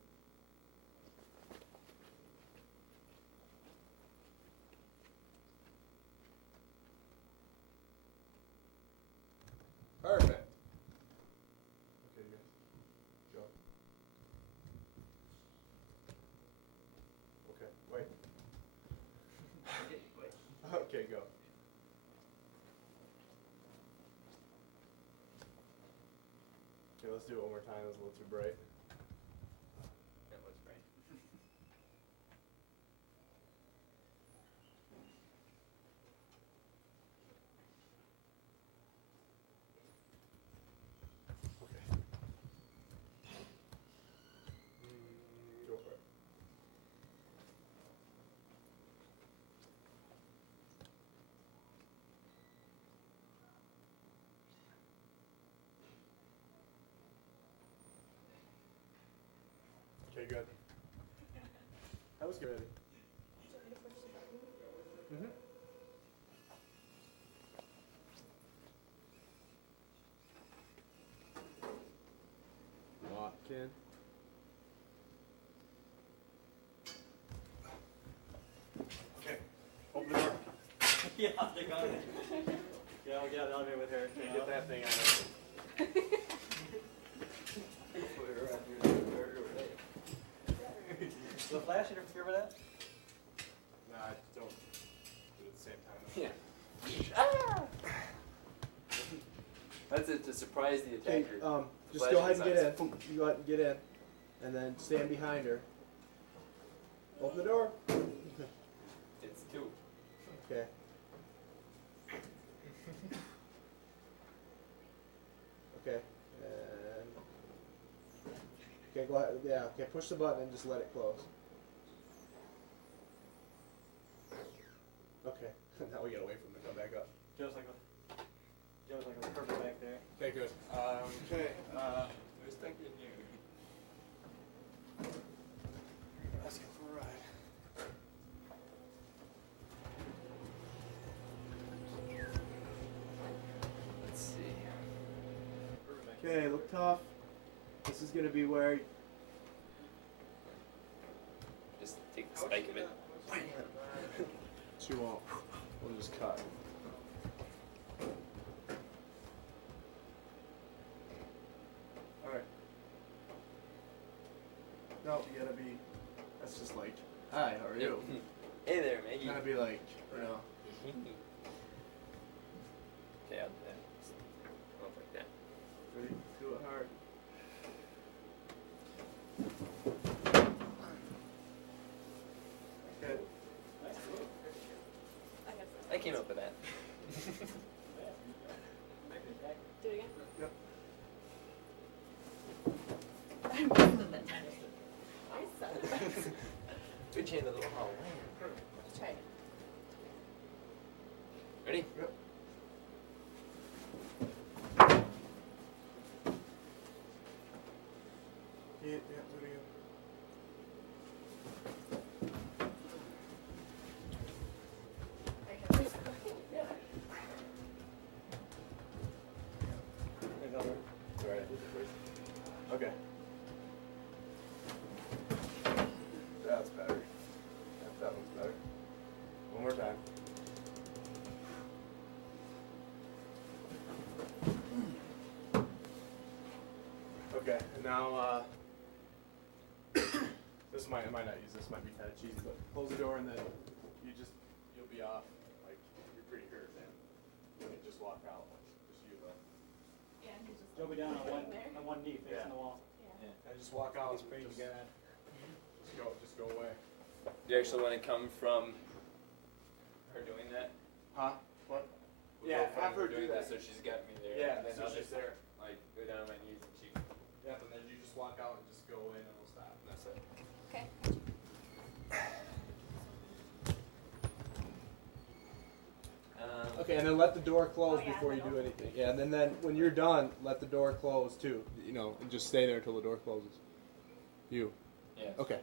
Perfect. Okay, good. Okay, let's do it one more time. It was a little too bright. That looks great. Okay. Go for it. Okay, good. That was good. Mm-hmm. Walk in. Okay. Open the door. Yeah, I'll take on it. Yeah, I'll get out of the elevator with her. Okay, get that thing out of it. Will the flash interfere with that? Nah, don't do it at the same time. Yeah. That's it to surprise the Okay, attacker. just Flash go ahead and get inside. in. You go ahead and get in, and then stand behind her. Open the door. It's two. Okay. Okay. And okay, go ahead. Yeah. Okay, push the button and just let it close. Okay. Now we gotta wait for him to come back up. Joe's like a perfect back there. Okay, good. Okay. We're stuck in here. Let's go for a ride. Let's see. Okay, look tough. This is gonna be where. Just take the spike of it. She won't. We'll just cut. Alright. No, you gotta be. That's just like, hi, how are you? Hey there, Maggie. Gotta be like, you know. Okay, I'll do that. Off like that. Ready? Do it hard. Okay. I came up with that. Do it again. Yep. I suck. Good chain, the little hollow. Let's try it. Ready? Yep. Yeah, do it again. Sorry, I did it first. Okay. That's better. That one's better. One more time. Okay, and now, this I might not use this, might be kind of cheesy, but close the door and then you'll be off, like, you're pretty hurt then. You can just walk out, like, just you though. Yeah, he's just Joe be down on there. one knee facing Yeah. the wall. Yeah. And just walk out. He's praying to just, God. just go away. Do you actually want to come from her doing that? Huh? What? We'll Yeah, go from have her do doing that. this so she's got me there. Yeah, and then so I'll she's just there. like go down on my knees and she. Yep, and then you just walk out and just go in and we'll stop, and that's it. Okay. Okay, and then let the door close Oh, yeah, before you that'll- do anything. Yeah, and then when you're done, let the door close too. You know, and just stay there until the door closes. You. Yeah. Okay.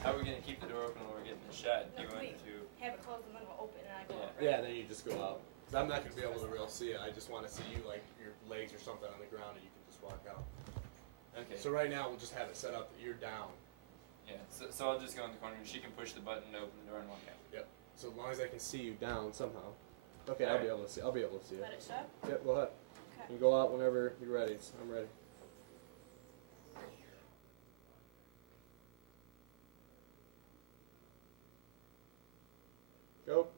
How are we gonna keep the door open when we're getting the shot? Do you No, want wait. to? Have it closed and then we'll open and I go Yeah. up, right? Yeah, then you just go out. 'Cause I'm not gonna be able to real see it. I just want to see you like your legs or something on the ground, and you can just walk out. Okay. So right now we'll just have it set up that you're down. Yeah. So I'll just go in the corner. She can push the button to open the door and walk out. Yep. So as long as I can see you down somehow. Okay, I'll be able to see. I'll be able to see Let it. it shut? Yep. Go ahead. Okay. You go out whenever you're ready. I'm ready. Go.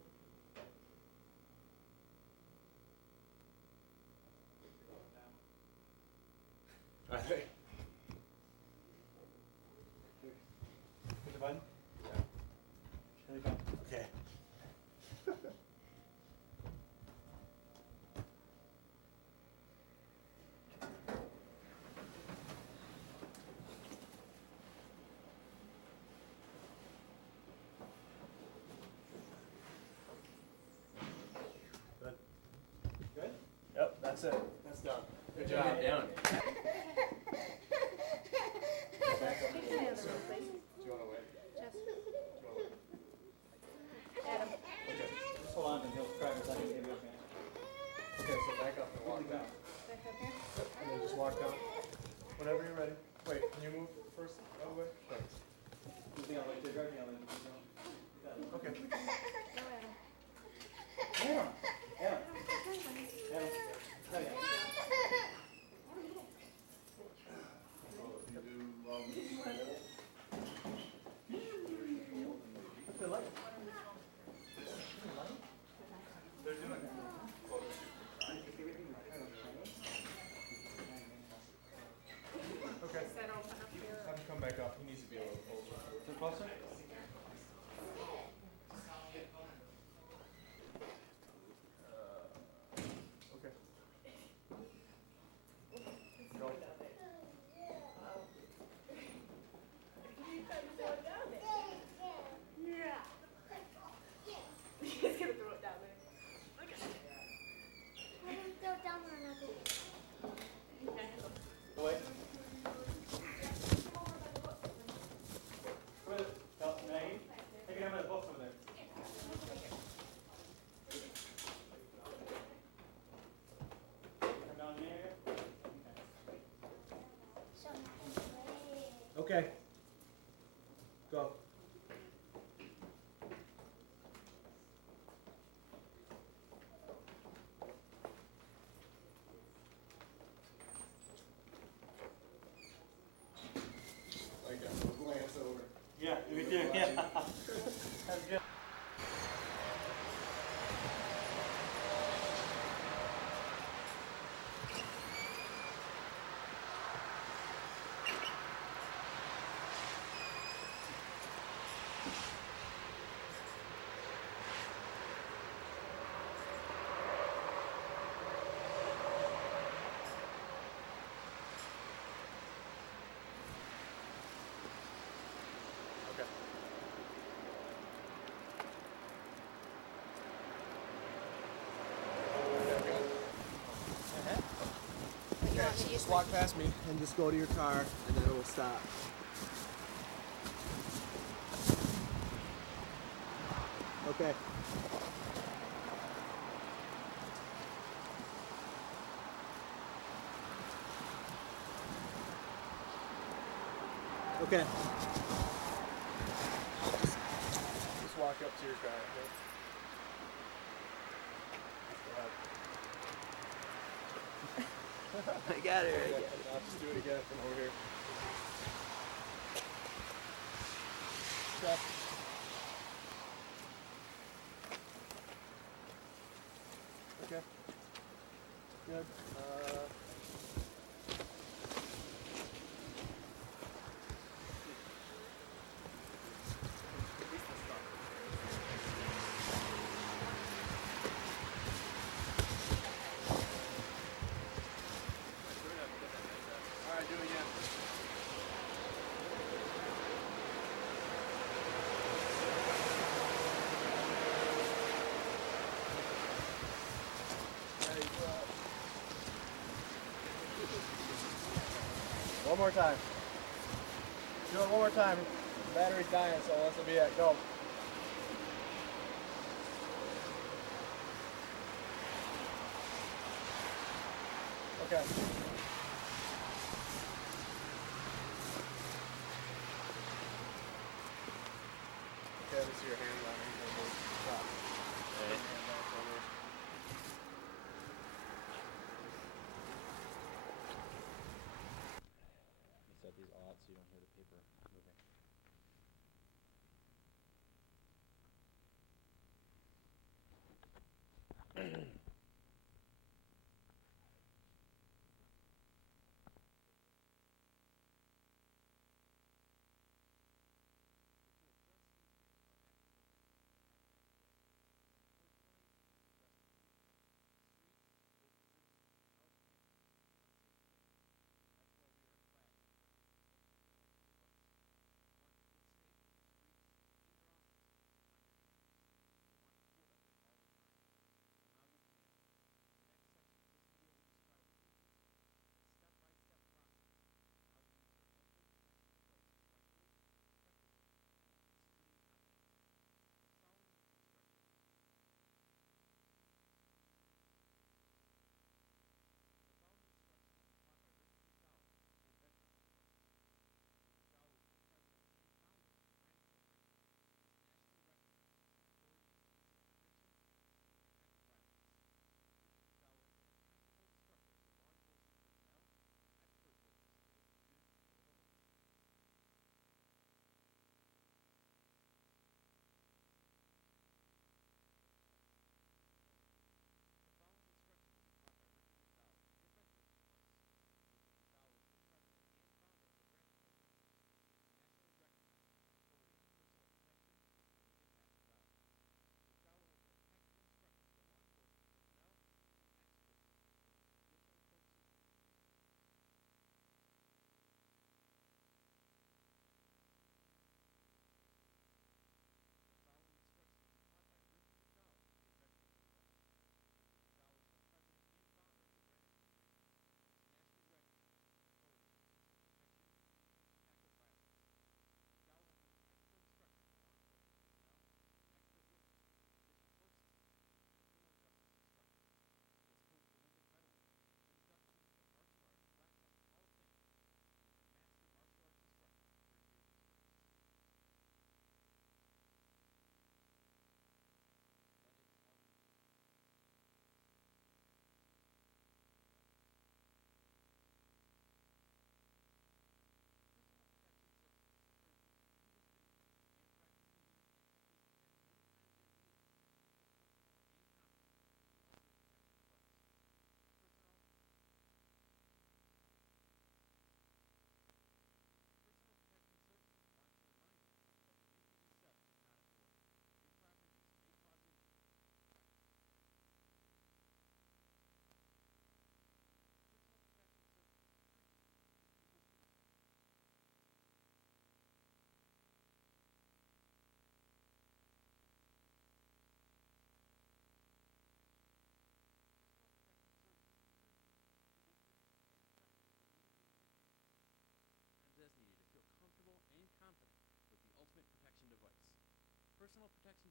job. Get down. Do you want to wait? Just Do you want to wait? Adam. Okay. Just hold on and he'll try for a second. Maybe okay. Okay, so back up and walk down. Back up here. And then just walk down. Whenever you're ready. Wait, can you move first? That way? Thanks. Okay. Go, Adam. Adam. Adam. Adam. There you go. They're doing it. Okay. Have him come back up. He needs to be a little closer. Too closer? Okay. Go. He's gonna throw it down there. Wait. Good. Maggie, take it out of the box over there. Come down here. Okay. Go. Like that little glance over. Yeah, me too. Yeah. That's good. Okay. Okay, so just walk past me and just go to your car and then it will stop. Okay. Okay. Just walk up to your car, okay? Go ahead. I got her. Okay, I'll just do it again from over here. Stop. Okay. Good. All right, do it again. Ready, go out. One more time. Do it one more time. The battery's dying, so this will be it. Go. Okay. Okay, this is your hand on it. You're gonna move. Stop. Okay. Hand back over. Set these all out so you don't hear the paper moving.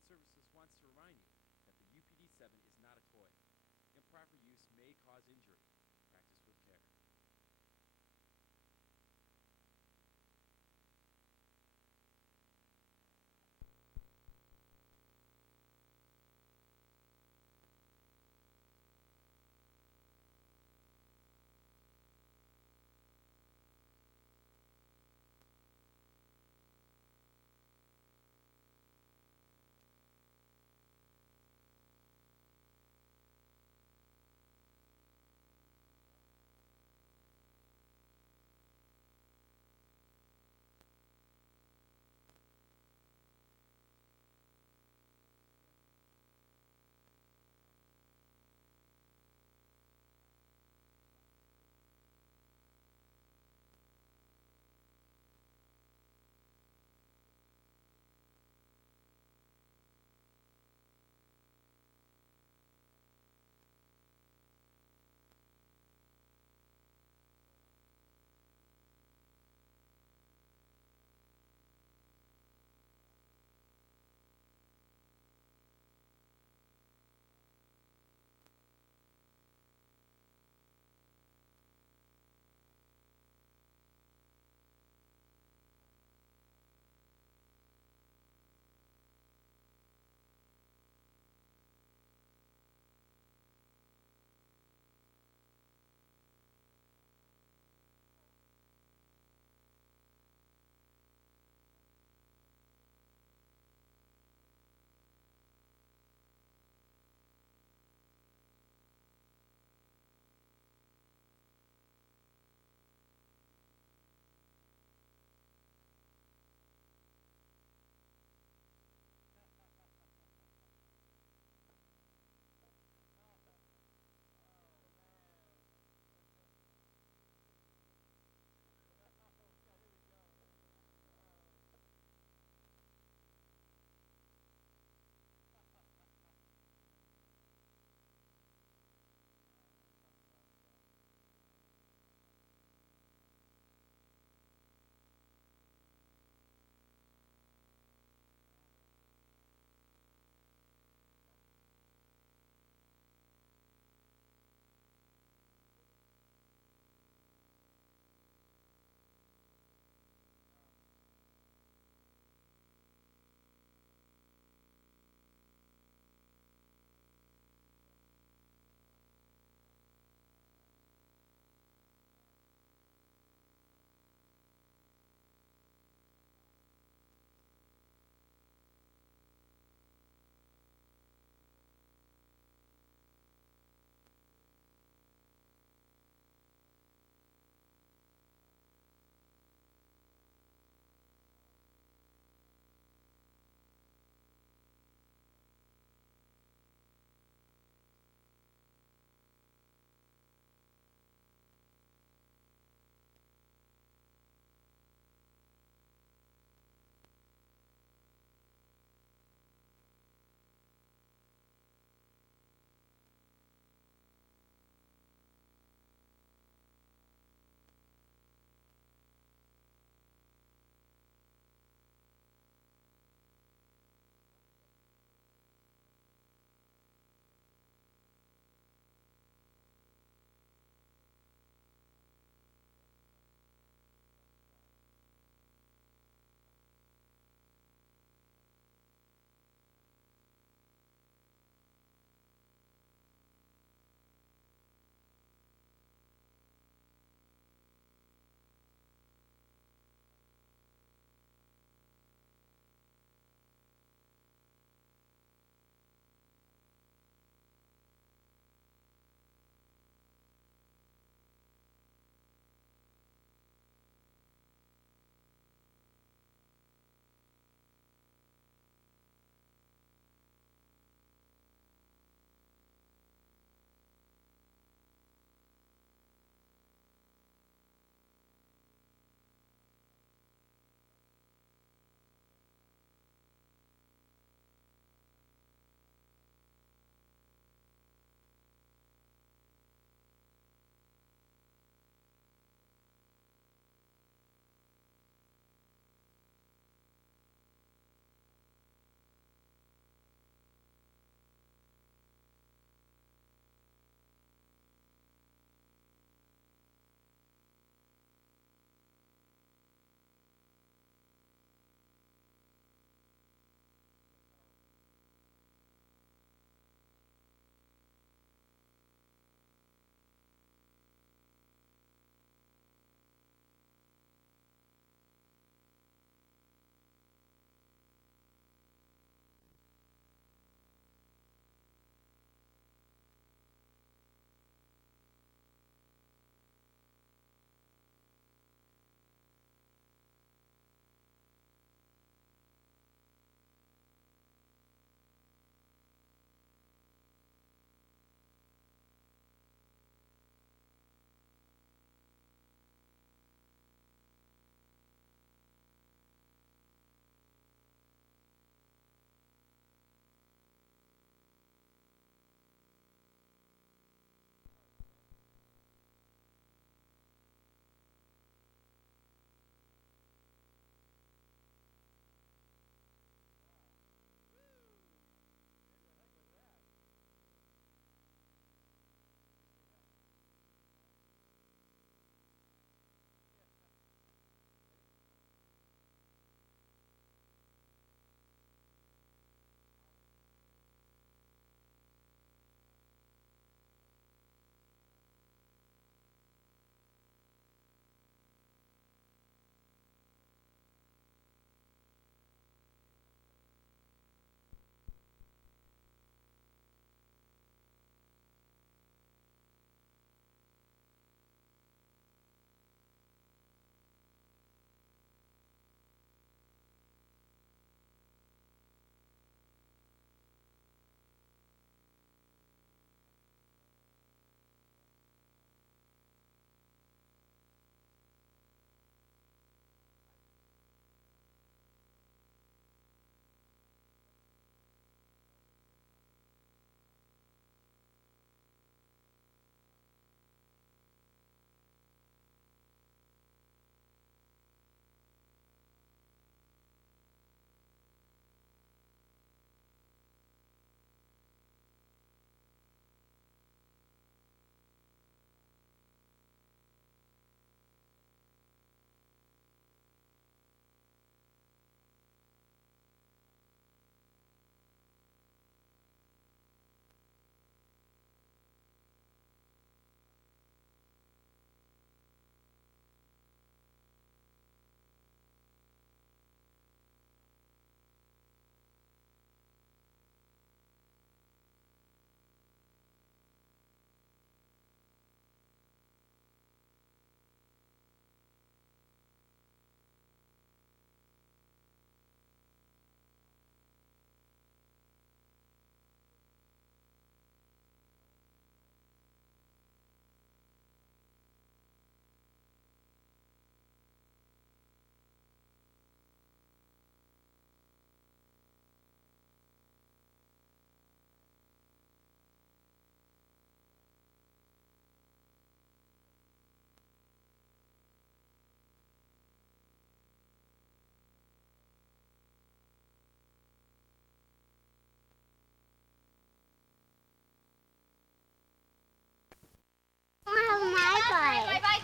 Services wants to remind you that the UPD-7 is not a toy. Improper use may cause injury. Practice with care.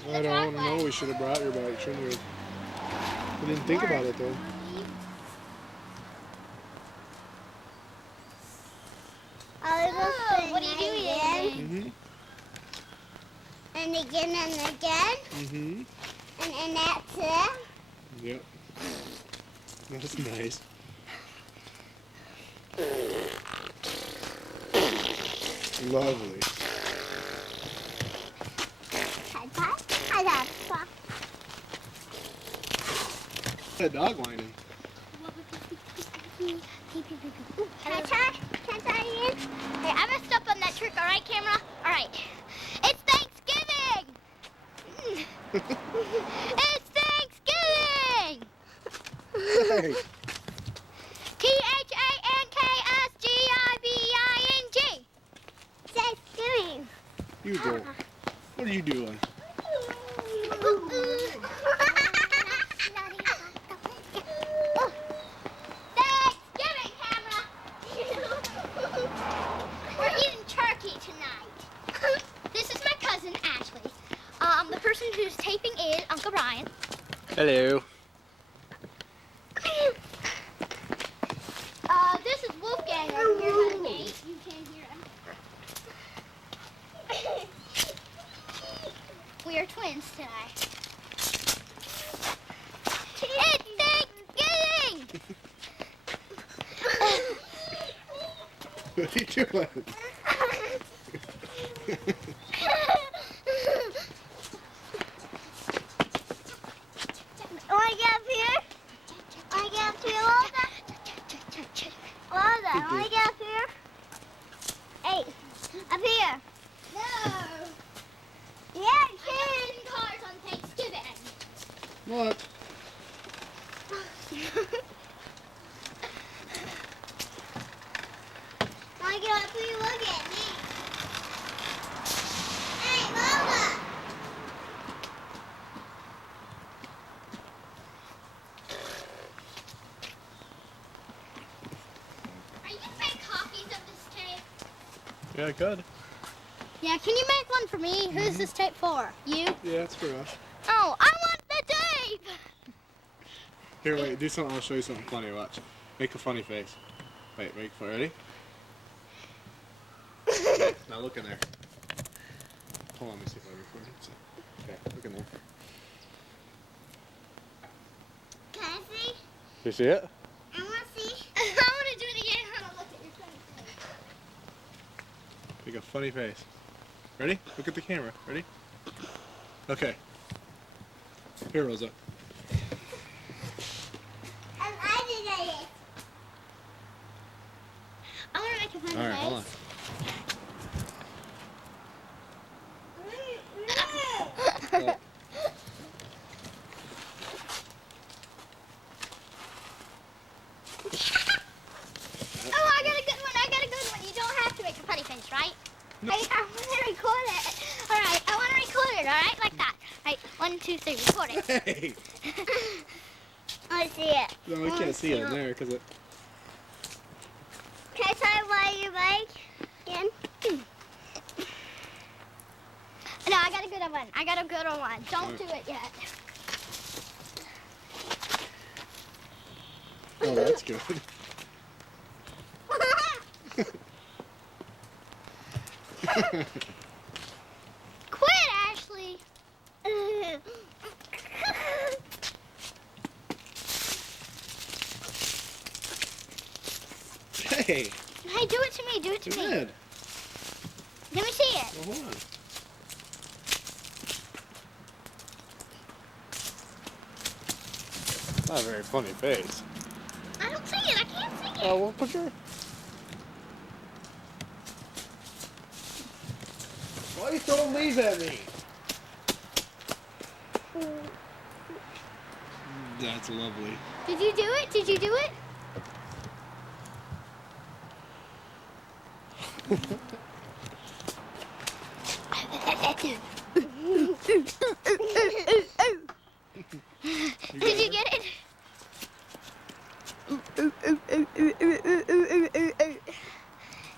I don't know. We should have brought your bike, shouldn't we? We didn't think about it though. Oh, what are you doing? And again and again. And that's it. Yep. That's nice. Lovely. That dog whining. Can I try? Can I try again? Hey, I messed up on that trick, alright, camera? Alright. It's Thanksgiving! It's Thanksgiving! Hey. Thanksgiving. Thanksgiving. You do. What are you doing? Thanksgiving, camera. We're eating turkey tonight. This is my cousin Ashley. The person who's taping is Uncle Brian. Hello. This is Wolfgang over here by the gate. You can't hear him. We are twins today. It's Thanksgiving! What are you doing? Want to get up here? Want to get up here, Walter? Walter, want to get up here? Hey, up here. No. Yeah, kids. Cars on Thanksgiving. What? Want to get up here? Look at me. Hey, Walter. Are you gonna make copies of this tape? Yeah, I could. Yeah, can you make one for me? Who's this tape for? You? Yeah, it's for us. Oh, I want the tape! Here, wait, do something. I'll show you something funny. Watch. Make a funny face. Wait, ready? Okay, now look in there. Hold on, let me see if I record it. Okay, look in there. Can I see? You see it? I want to see. I want to do it again. I want to look at your face. Make a funny face. Ready? Look at the camera. Ready? Okay. Here, Rosa. I did it. I want to make a funny All right, face. hold on. Oh. Oh, I got a good one. I got a good one. You don't have to make a funny face, right? No. I want to record it. All right, I want to record it, all right? Like that. All right, 1, 2, 3, record it. Hey! I see it. No, we can't see it in there because it. Can I tell you why you like again? No, I got a good one. I got a good one. Don't do it yet. Oh, that's good. Quit, Ashley. Hey! Hey, do it to me. Do it to You me. did. Let me see it. Well, hold on. Not a very funny face. I don't see it. I can't see it. Oh, well, put your. Why are you throwing leaves at me? That's lovely. Did you do it? Did you do it? Did you get it?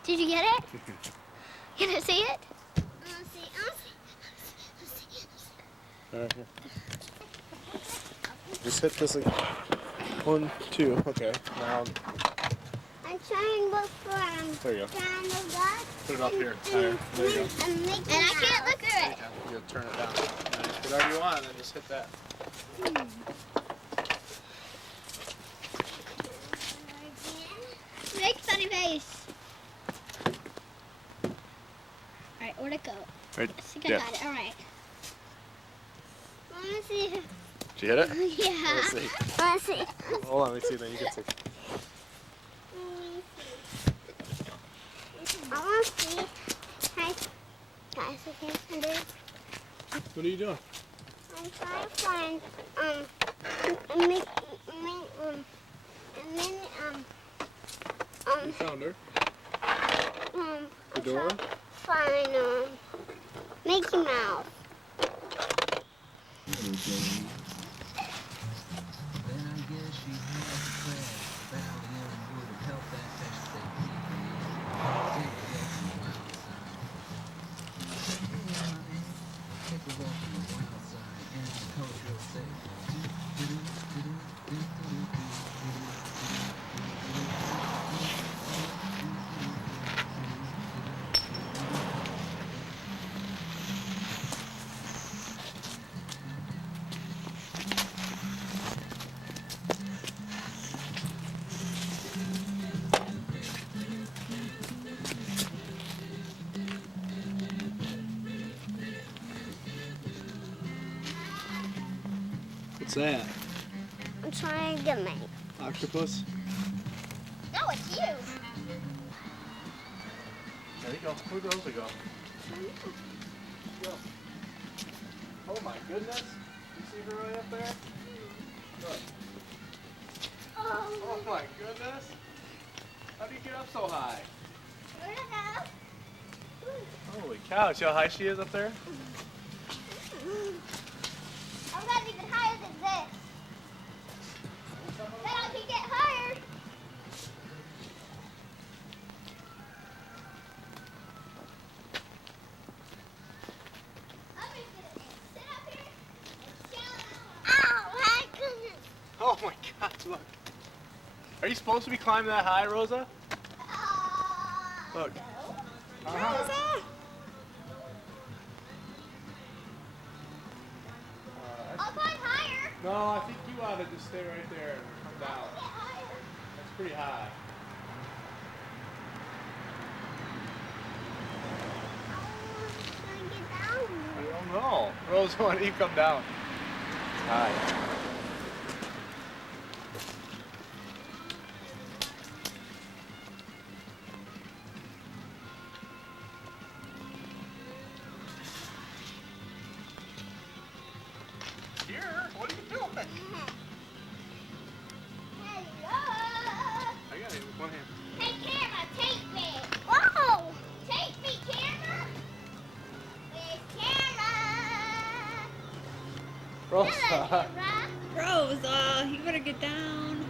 Did you get it? Can I see it? Alright, here. Just hit this again. 1, 2. Okay. Now, I'm trying to look for there you go. kind of that. Put it up here. Higher. There you go. And I can't look at it. You gotta turn it down. Nice. Whatever you want, then just hit that. Make funny face. Alright, where'd it go? Right. I think I Yeah. got it. Alright. I wanna see. Did you hit it? Yeah. Let's see. I wanna see. Hold on, let me see. Then you can see. I wanna see. Hi. Guys, okay. I'm doing. What are you doing? I'm trying to find a mini You found her. The I'm door? trying to find Mickey Mouse. What's that? I'm trying to make. Octopus? No, it's you. There you go. Where'd Rosa go? Go. Oh my goodness. You see her right up there? Look. Oh my goodness. How do you get up so high? Where'd it go? Holy cow. See how high she is up there? I'm not even higher than this. Then I can get higher. I'm just gonna sit up here and shout. Oh my goodness. Oh my god, look. Are you supposed to be climbing that high, Rosa? Look. Rosa. I'll climb higher. No, I think you ought to just stay right there and come down. Get higher. That's pretty high. Can I get down? I don't know. Rosa, why don't you come down? Hi. Here? What are you doing? Hello. I got it with one hand. Hey, camera, take me. Whoa! Take me, camera. Where's camera? Hello, Rosa. camera. Rosa, you better get down.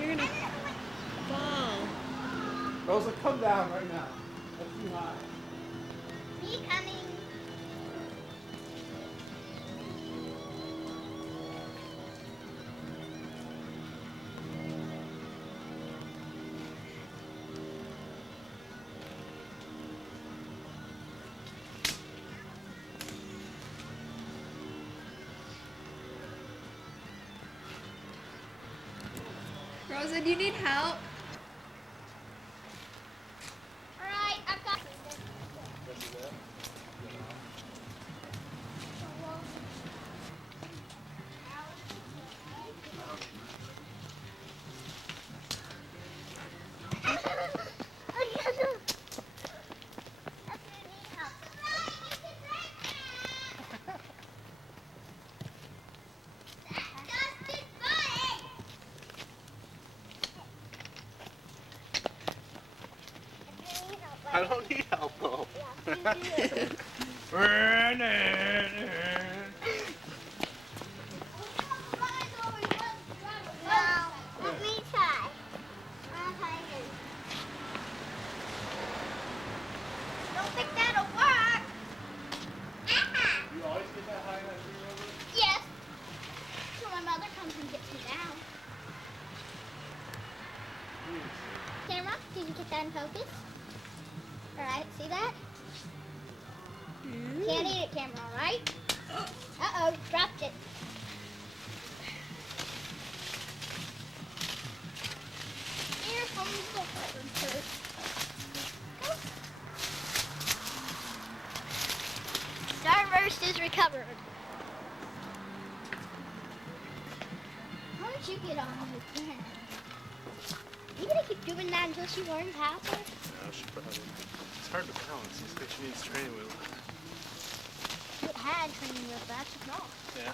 You're gonna fall. Rosa, come down right now. That's too high. Me coming. Rosa, do you need help? All right, I've got. I don't need help though. Let me try. I'll try again. Don't think that'll work. You always focus. Alright, see that? Can't eat it, camera, alright? Uh-oh, dropped it. Here comes the hard. Starburst is recovered. How did you get on with that? You gonna keep doing that until she learns how to? No, she probably. It's hard to balance. I think she needs training wheels. It had training wheels, but that's not. Yeah.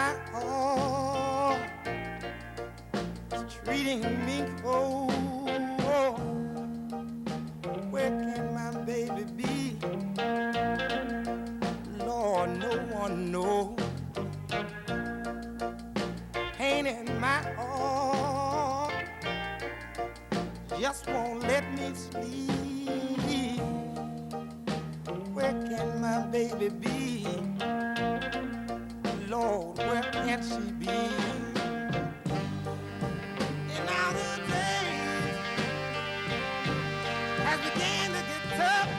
my heart is treating me cold. Where can my baby be? Lord, no one knows. Pain in my heart just won't let me sleep. Where can my baby be? Lord, where can she be? And now the days has began to get tough.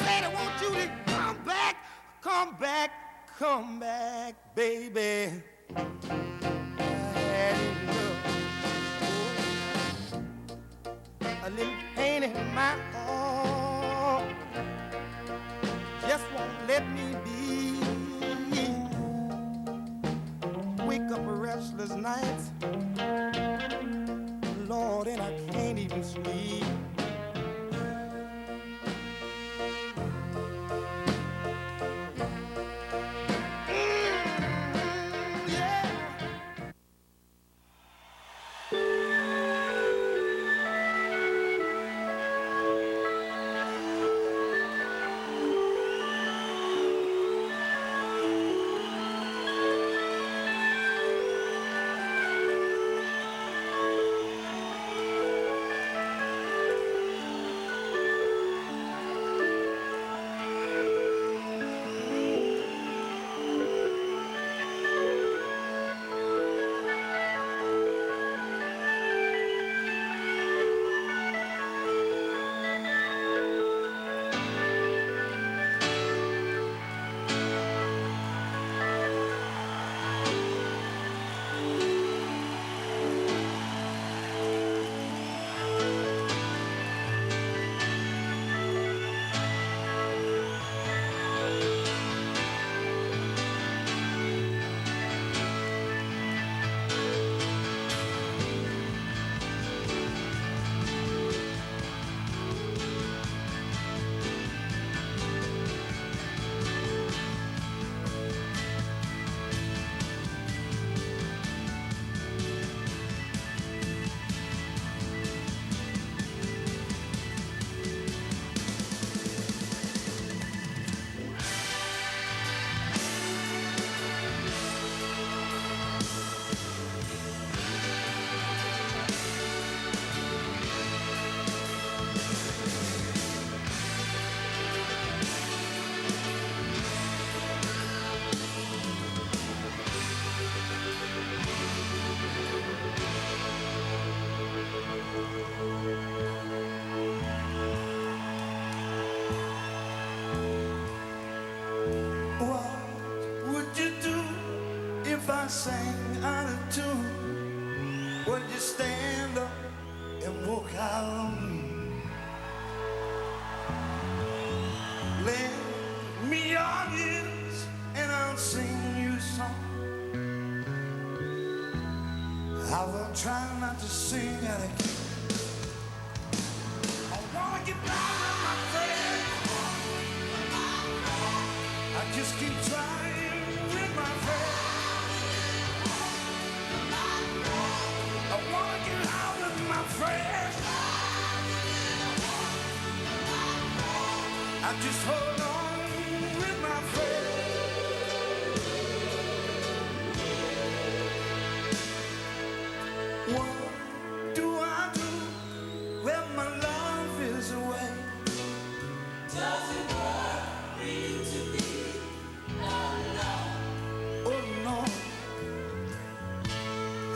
Said I want you to come back, come back, come back, baby. I had enough. Oh, a little pain in my heart just won't let me be. Wake up restless nights, Lord, and I can't even sleep. Yeah. What would you do if I sang out of tune? Would you stand up and walk out on me? Lend me your ears and I'll sing you a song. I will try not to sing out of key. I wanna get down on my friend. I just keep trying with my friend. I wanna get out with my friend. I just hold on with my friend. What do I do when my love is away? Does it worry you to be alone? Oh no.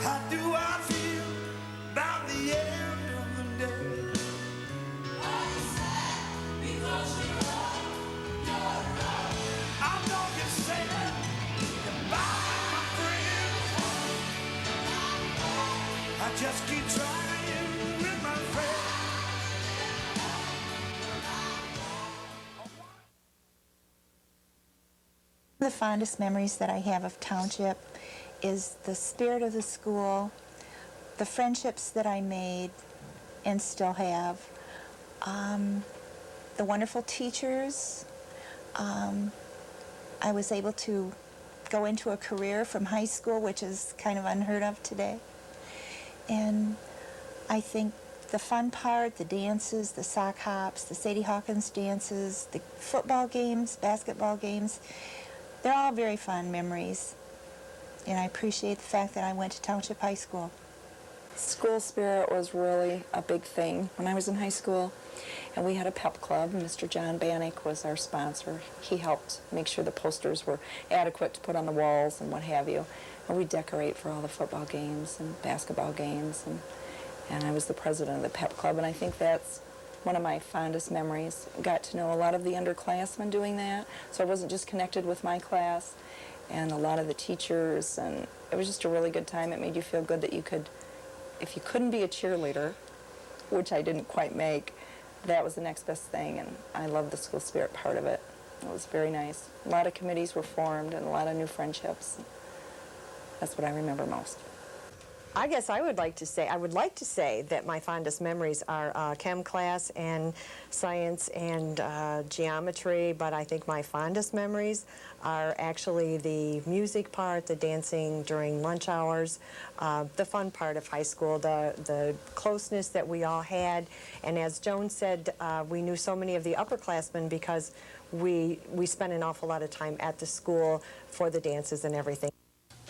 How do I feel about the end of the day? Are you sad because you're on your own? I know you're sad goodbye, my friend. I just keep trying with my friend. The fondest memories that I have of Township is the spirit of the school, the friendships that I made and still have, the wonderful teachers. I was able to go into a career from high school, which is kind of unheard of today. And I think the fun part, the dances, the sock hops, the Sadie Hawkins dances, the football games, basketball games, they're all very fun memories. And I appreciate the fact that I went to Township High School. School spirit was really a big thing when I was in high school, and we had a pep club. Mr. John Bannock was our sponsor. He helped make sure the posters were adequate to put on the walls and what have you. And we decorate for all the football games and basketball games, and I was the president of the pep club, and I think that's one of my fondest memories. Got to know a lot of the underclassmen doing that, so I wasn't just connected with my class, and a lot of the teachers, and it was just a really good time. It made you feel good that you could, if you couldn't be a cheerleader, which I didn't quite make, that was the next best thing, and I loved the school spirit part of it. It was very nice. A lot of committees were formed and a lot of new friendships. That's what I remember most. I guess I would like to say that my fondest memories are chem class and science and geometry, but I think my fondest memories are actually the music part, the dancing during lunch hours, the fun part of high school, the closeness that we all had. And as Joan said, we knew so many of the upperclassmen because we spent an awful lot of time at the school for the dances and everything.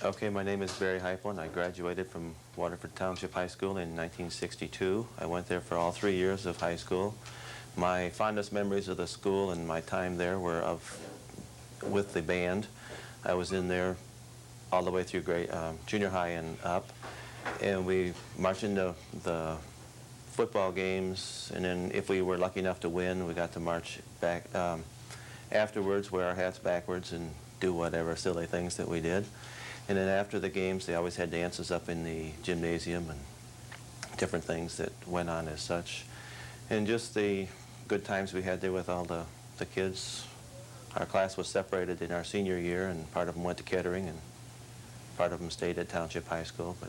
Okay, my name is Barry Heiflin. I graduated from Waterford Township High School in 1962. I went there for all 3 years of high school. My fondest memories of the school and my time there were with the band. I was in there all the way through junior high and up, and we marched into the football games, and then if we were lucky enough to win, we got to march back afterwards, wear our hats backwards, and do whatever silly things that we did. And then after the games, they always had dances up in the gymnasium and different things that went on as such. And just the good times we had there with all the kids. Our class was separated in our senior year, and part of them went to Kettering, and part of them stayed at Township High School. But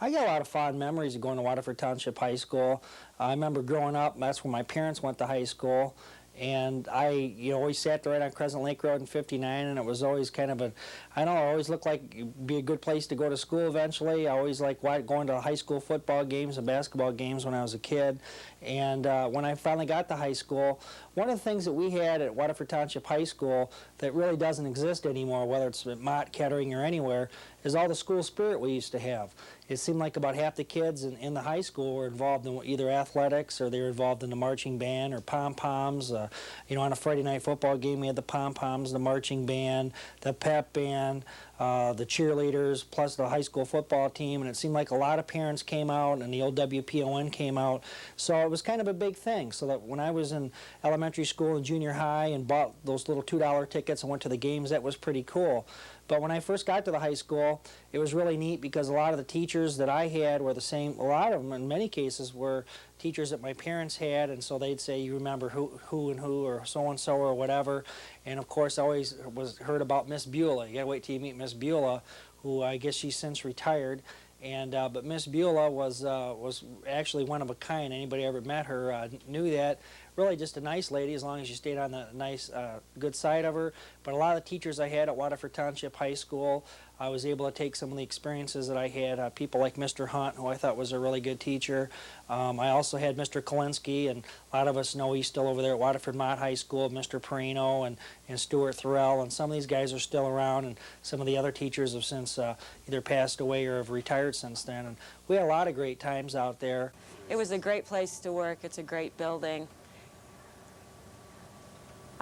I got a lot of fond memories of going to Waterford Township High School. I remember growing up, that's where my parents went to high school. And I, always sat there right on Crescent Lake Road in 59, and it was always kind of it always looked like it'd be a good place to go to school eventually. I always liked going to high school football games and basketball games when I was a kid. And when I finally got to high school, one of the things that we had at Waterford Township High School that really doesn't exist anymore, whether it's at Mott, Kettering, or anywhere, is all the school spirit we used to have. It seemed like about half the kids in the high school were involved in either athletics, or they were involved in the marching band or pom-poms. On a Friday night football game, we had the pom-poms, the marching band, the pep band, the cheerleaders, plus the high school football team, and it seemed like a lot of parents came out, and the old WPON came out. So it was kind of a big thing. So that when I was in elementary school and junior high and bought those little $2 tickets and went to the games, that was pretty cool. But when I first got to the high school, it was really neat because a lot of the teachers that I had were the same. A lot of them, in many cases, were teachers that my parents had, and so they'd say, you remember who and who, or so-and-so, or whatever. And, of course, I always heard about Miss Beulah. You got to wait till you meet Miss Beulah, who I guess she's since retired. And but Miss Beulah was actually one of a kind. Anybody ever met her knew that. Really just a nice lady, as long as you stayed on the nice, good side of her. But a lot of the teachers I had at Waterford Township High School, I was able to take some of the experiences that I had. People like Mr. Hunt, who I thought was a really good teacher. I also had Mr. Kolinsky, and a lot of us know he's still over there at Waterford Mott High School, Mr. Perino and Stuart Thorell, and some of these guys are still around, and some of the other teachers have since either passed away or have retired since then. And we had a lot of great times out there. It was a great place to work. It's a great building.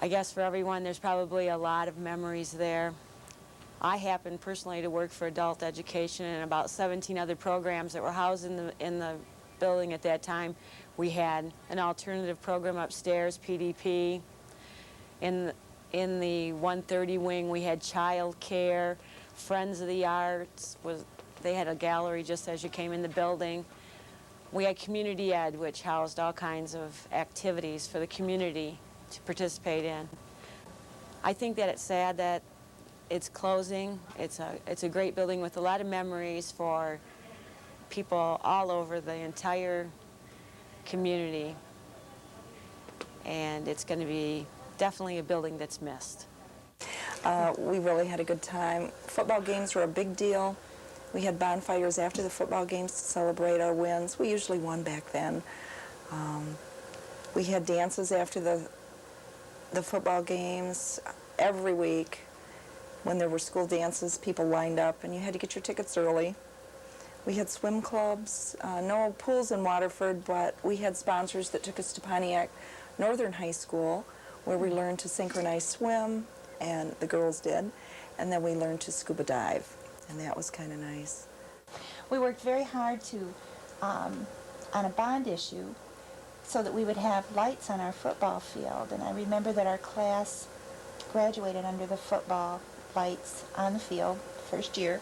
I guess for everyone, there's probably a lot of memories there. I happened personally to work for adult education and about 17 other programs that were housed in the building at that time. We had an alternative program upstairs, PDP. In the 130 wing, we had child care, Friends of the Arts. They had a gallery just as you came in the building. We had Community Ed, which housed all kinds of activities for the community to participate in. I think that it's sad that it's closing. It's a great building with a lot of memories for people all over the entire community, and it's going to be definitely a building that's missed. We really had a good time. Football games were a big deal. We had bonfires after the football games to celebrate our wins. We usually won back then. We had dances after the football games every week. When there were school dances, people lined up, and you had to get your tickets early. We had swim clubs, no pools in Waterford, but we had sponsors that took us to Pontiac Northern High School, where we learned to synchronized swim, and the girls did, and then we learned to scuba dive, and that was kind of nice. We worked very hard to, on a bond issue, so that we would have lights on our football field, and I remember that our class graduated under the football lights on the field, first year.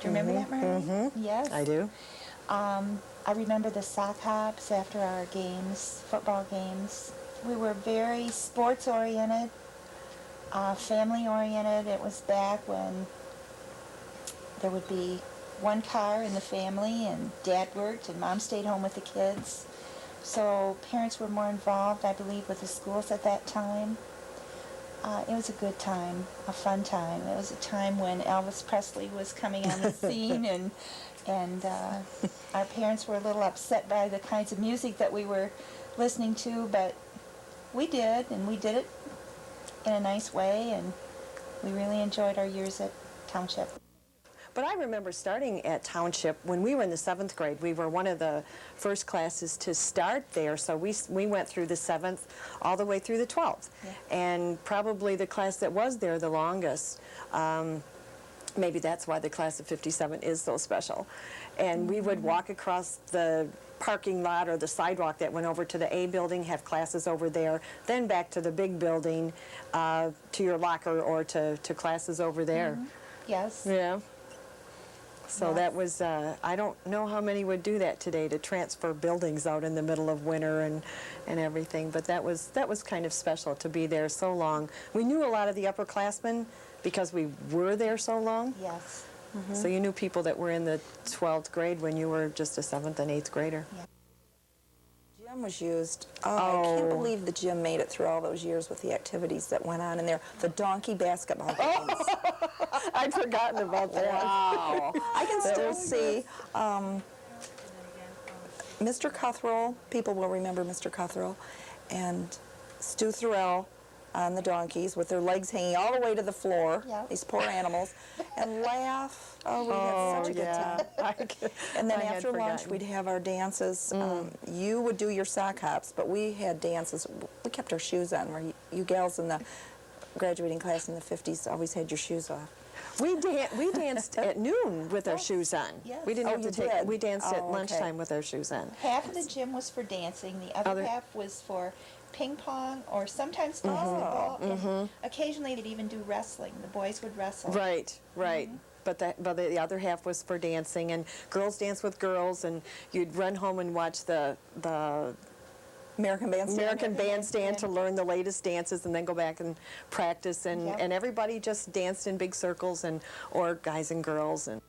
Do you remember that, Marlene? Mm-hmm. Yes. I do. I remember the sock hops after our games, football games. We were very sports-oriented, family-oriented. It was back when there would be one car in the family, and Dad worked, and Mom stayed home with the kids. So parents were more involved, I believe, with the schools at that time. It was a good time, a fun time. It was a time when Elvis Presley was coming on the scene, and our parents were a little upset by the kinds of music that we were listening to, but we did, and we did it in a nice way, and we really enjoyed our years at Township. But I remember starting at Township when we were in the 7th grade. We were one of the first classes to start there, so we went through the 7th all the way through the 12th. Yeah. And probably the class that was there the longest. Maybe that's why the class of 57 is so special. And we would walk across the parking lot or the sidewalk that went over to the A building, have classes over there, then back to the big building, to your locker or to classes over there. Yes. Yeah. So that was, I don't know how many would do that today, to transfer buildings out in the middle of winter and everything, but that was kind of special to be there so long. We knew a lot of the upperclassmen because we were there so long. Yes. So you knew people that were in the 12th grade when you were just a 7th and 8th grader. Yeah. Gym was used. I can't believe the gym made it through all those years with the activities that went on in there. The donkey basketball games. I'd forgotten about that. Wow. I can still see Mr. Cuthrell. People will remember Mr. Cuthrell. And Stu Thorell on the donkeys with their legs hanging all the way to the floor, these poor animals, and laugh. Oh, we had such a good time. And then after lunch, we'd have our dances. You would do your sock hops, but we had dances. We kept our shoes on, where you gals in the graduating class in the 50s always had your shoes off. We danced at noon with our shoes on. Yes. We didn't have to take. did? We danced at Oh, okay. lunchtime with our shoes on. Half of the gym was for dancing, the other half was for ping pong or sometimes basketball. And occasionally they'd even do wrestling. The boys would wrestle. Right, right. But the other half was for dancing, and girls dance with girls, and you'd run home and watch the American Bandstand. To learn the latest dances, and then go back and practice, and everybody just danced in big circles, or guys and girls. And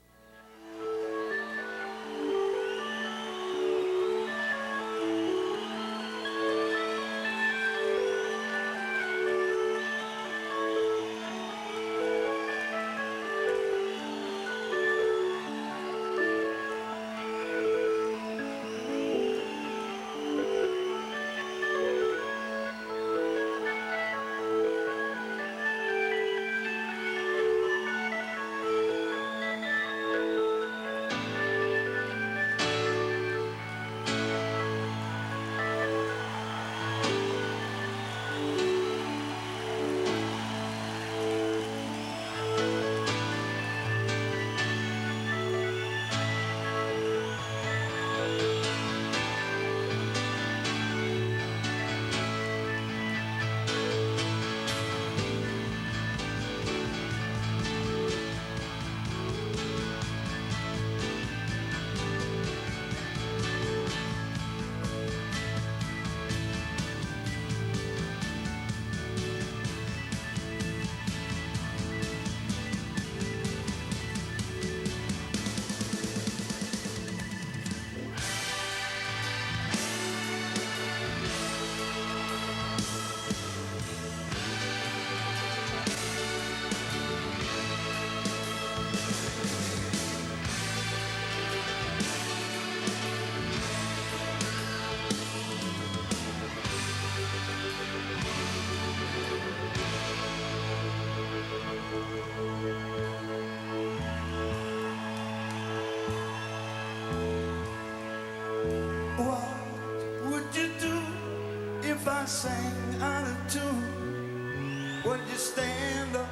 Would you stand up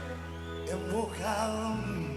and walk out on me?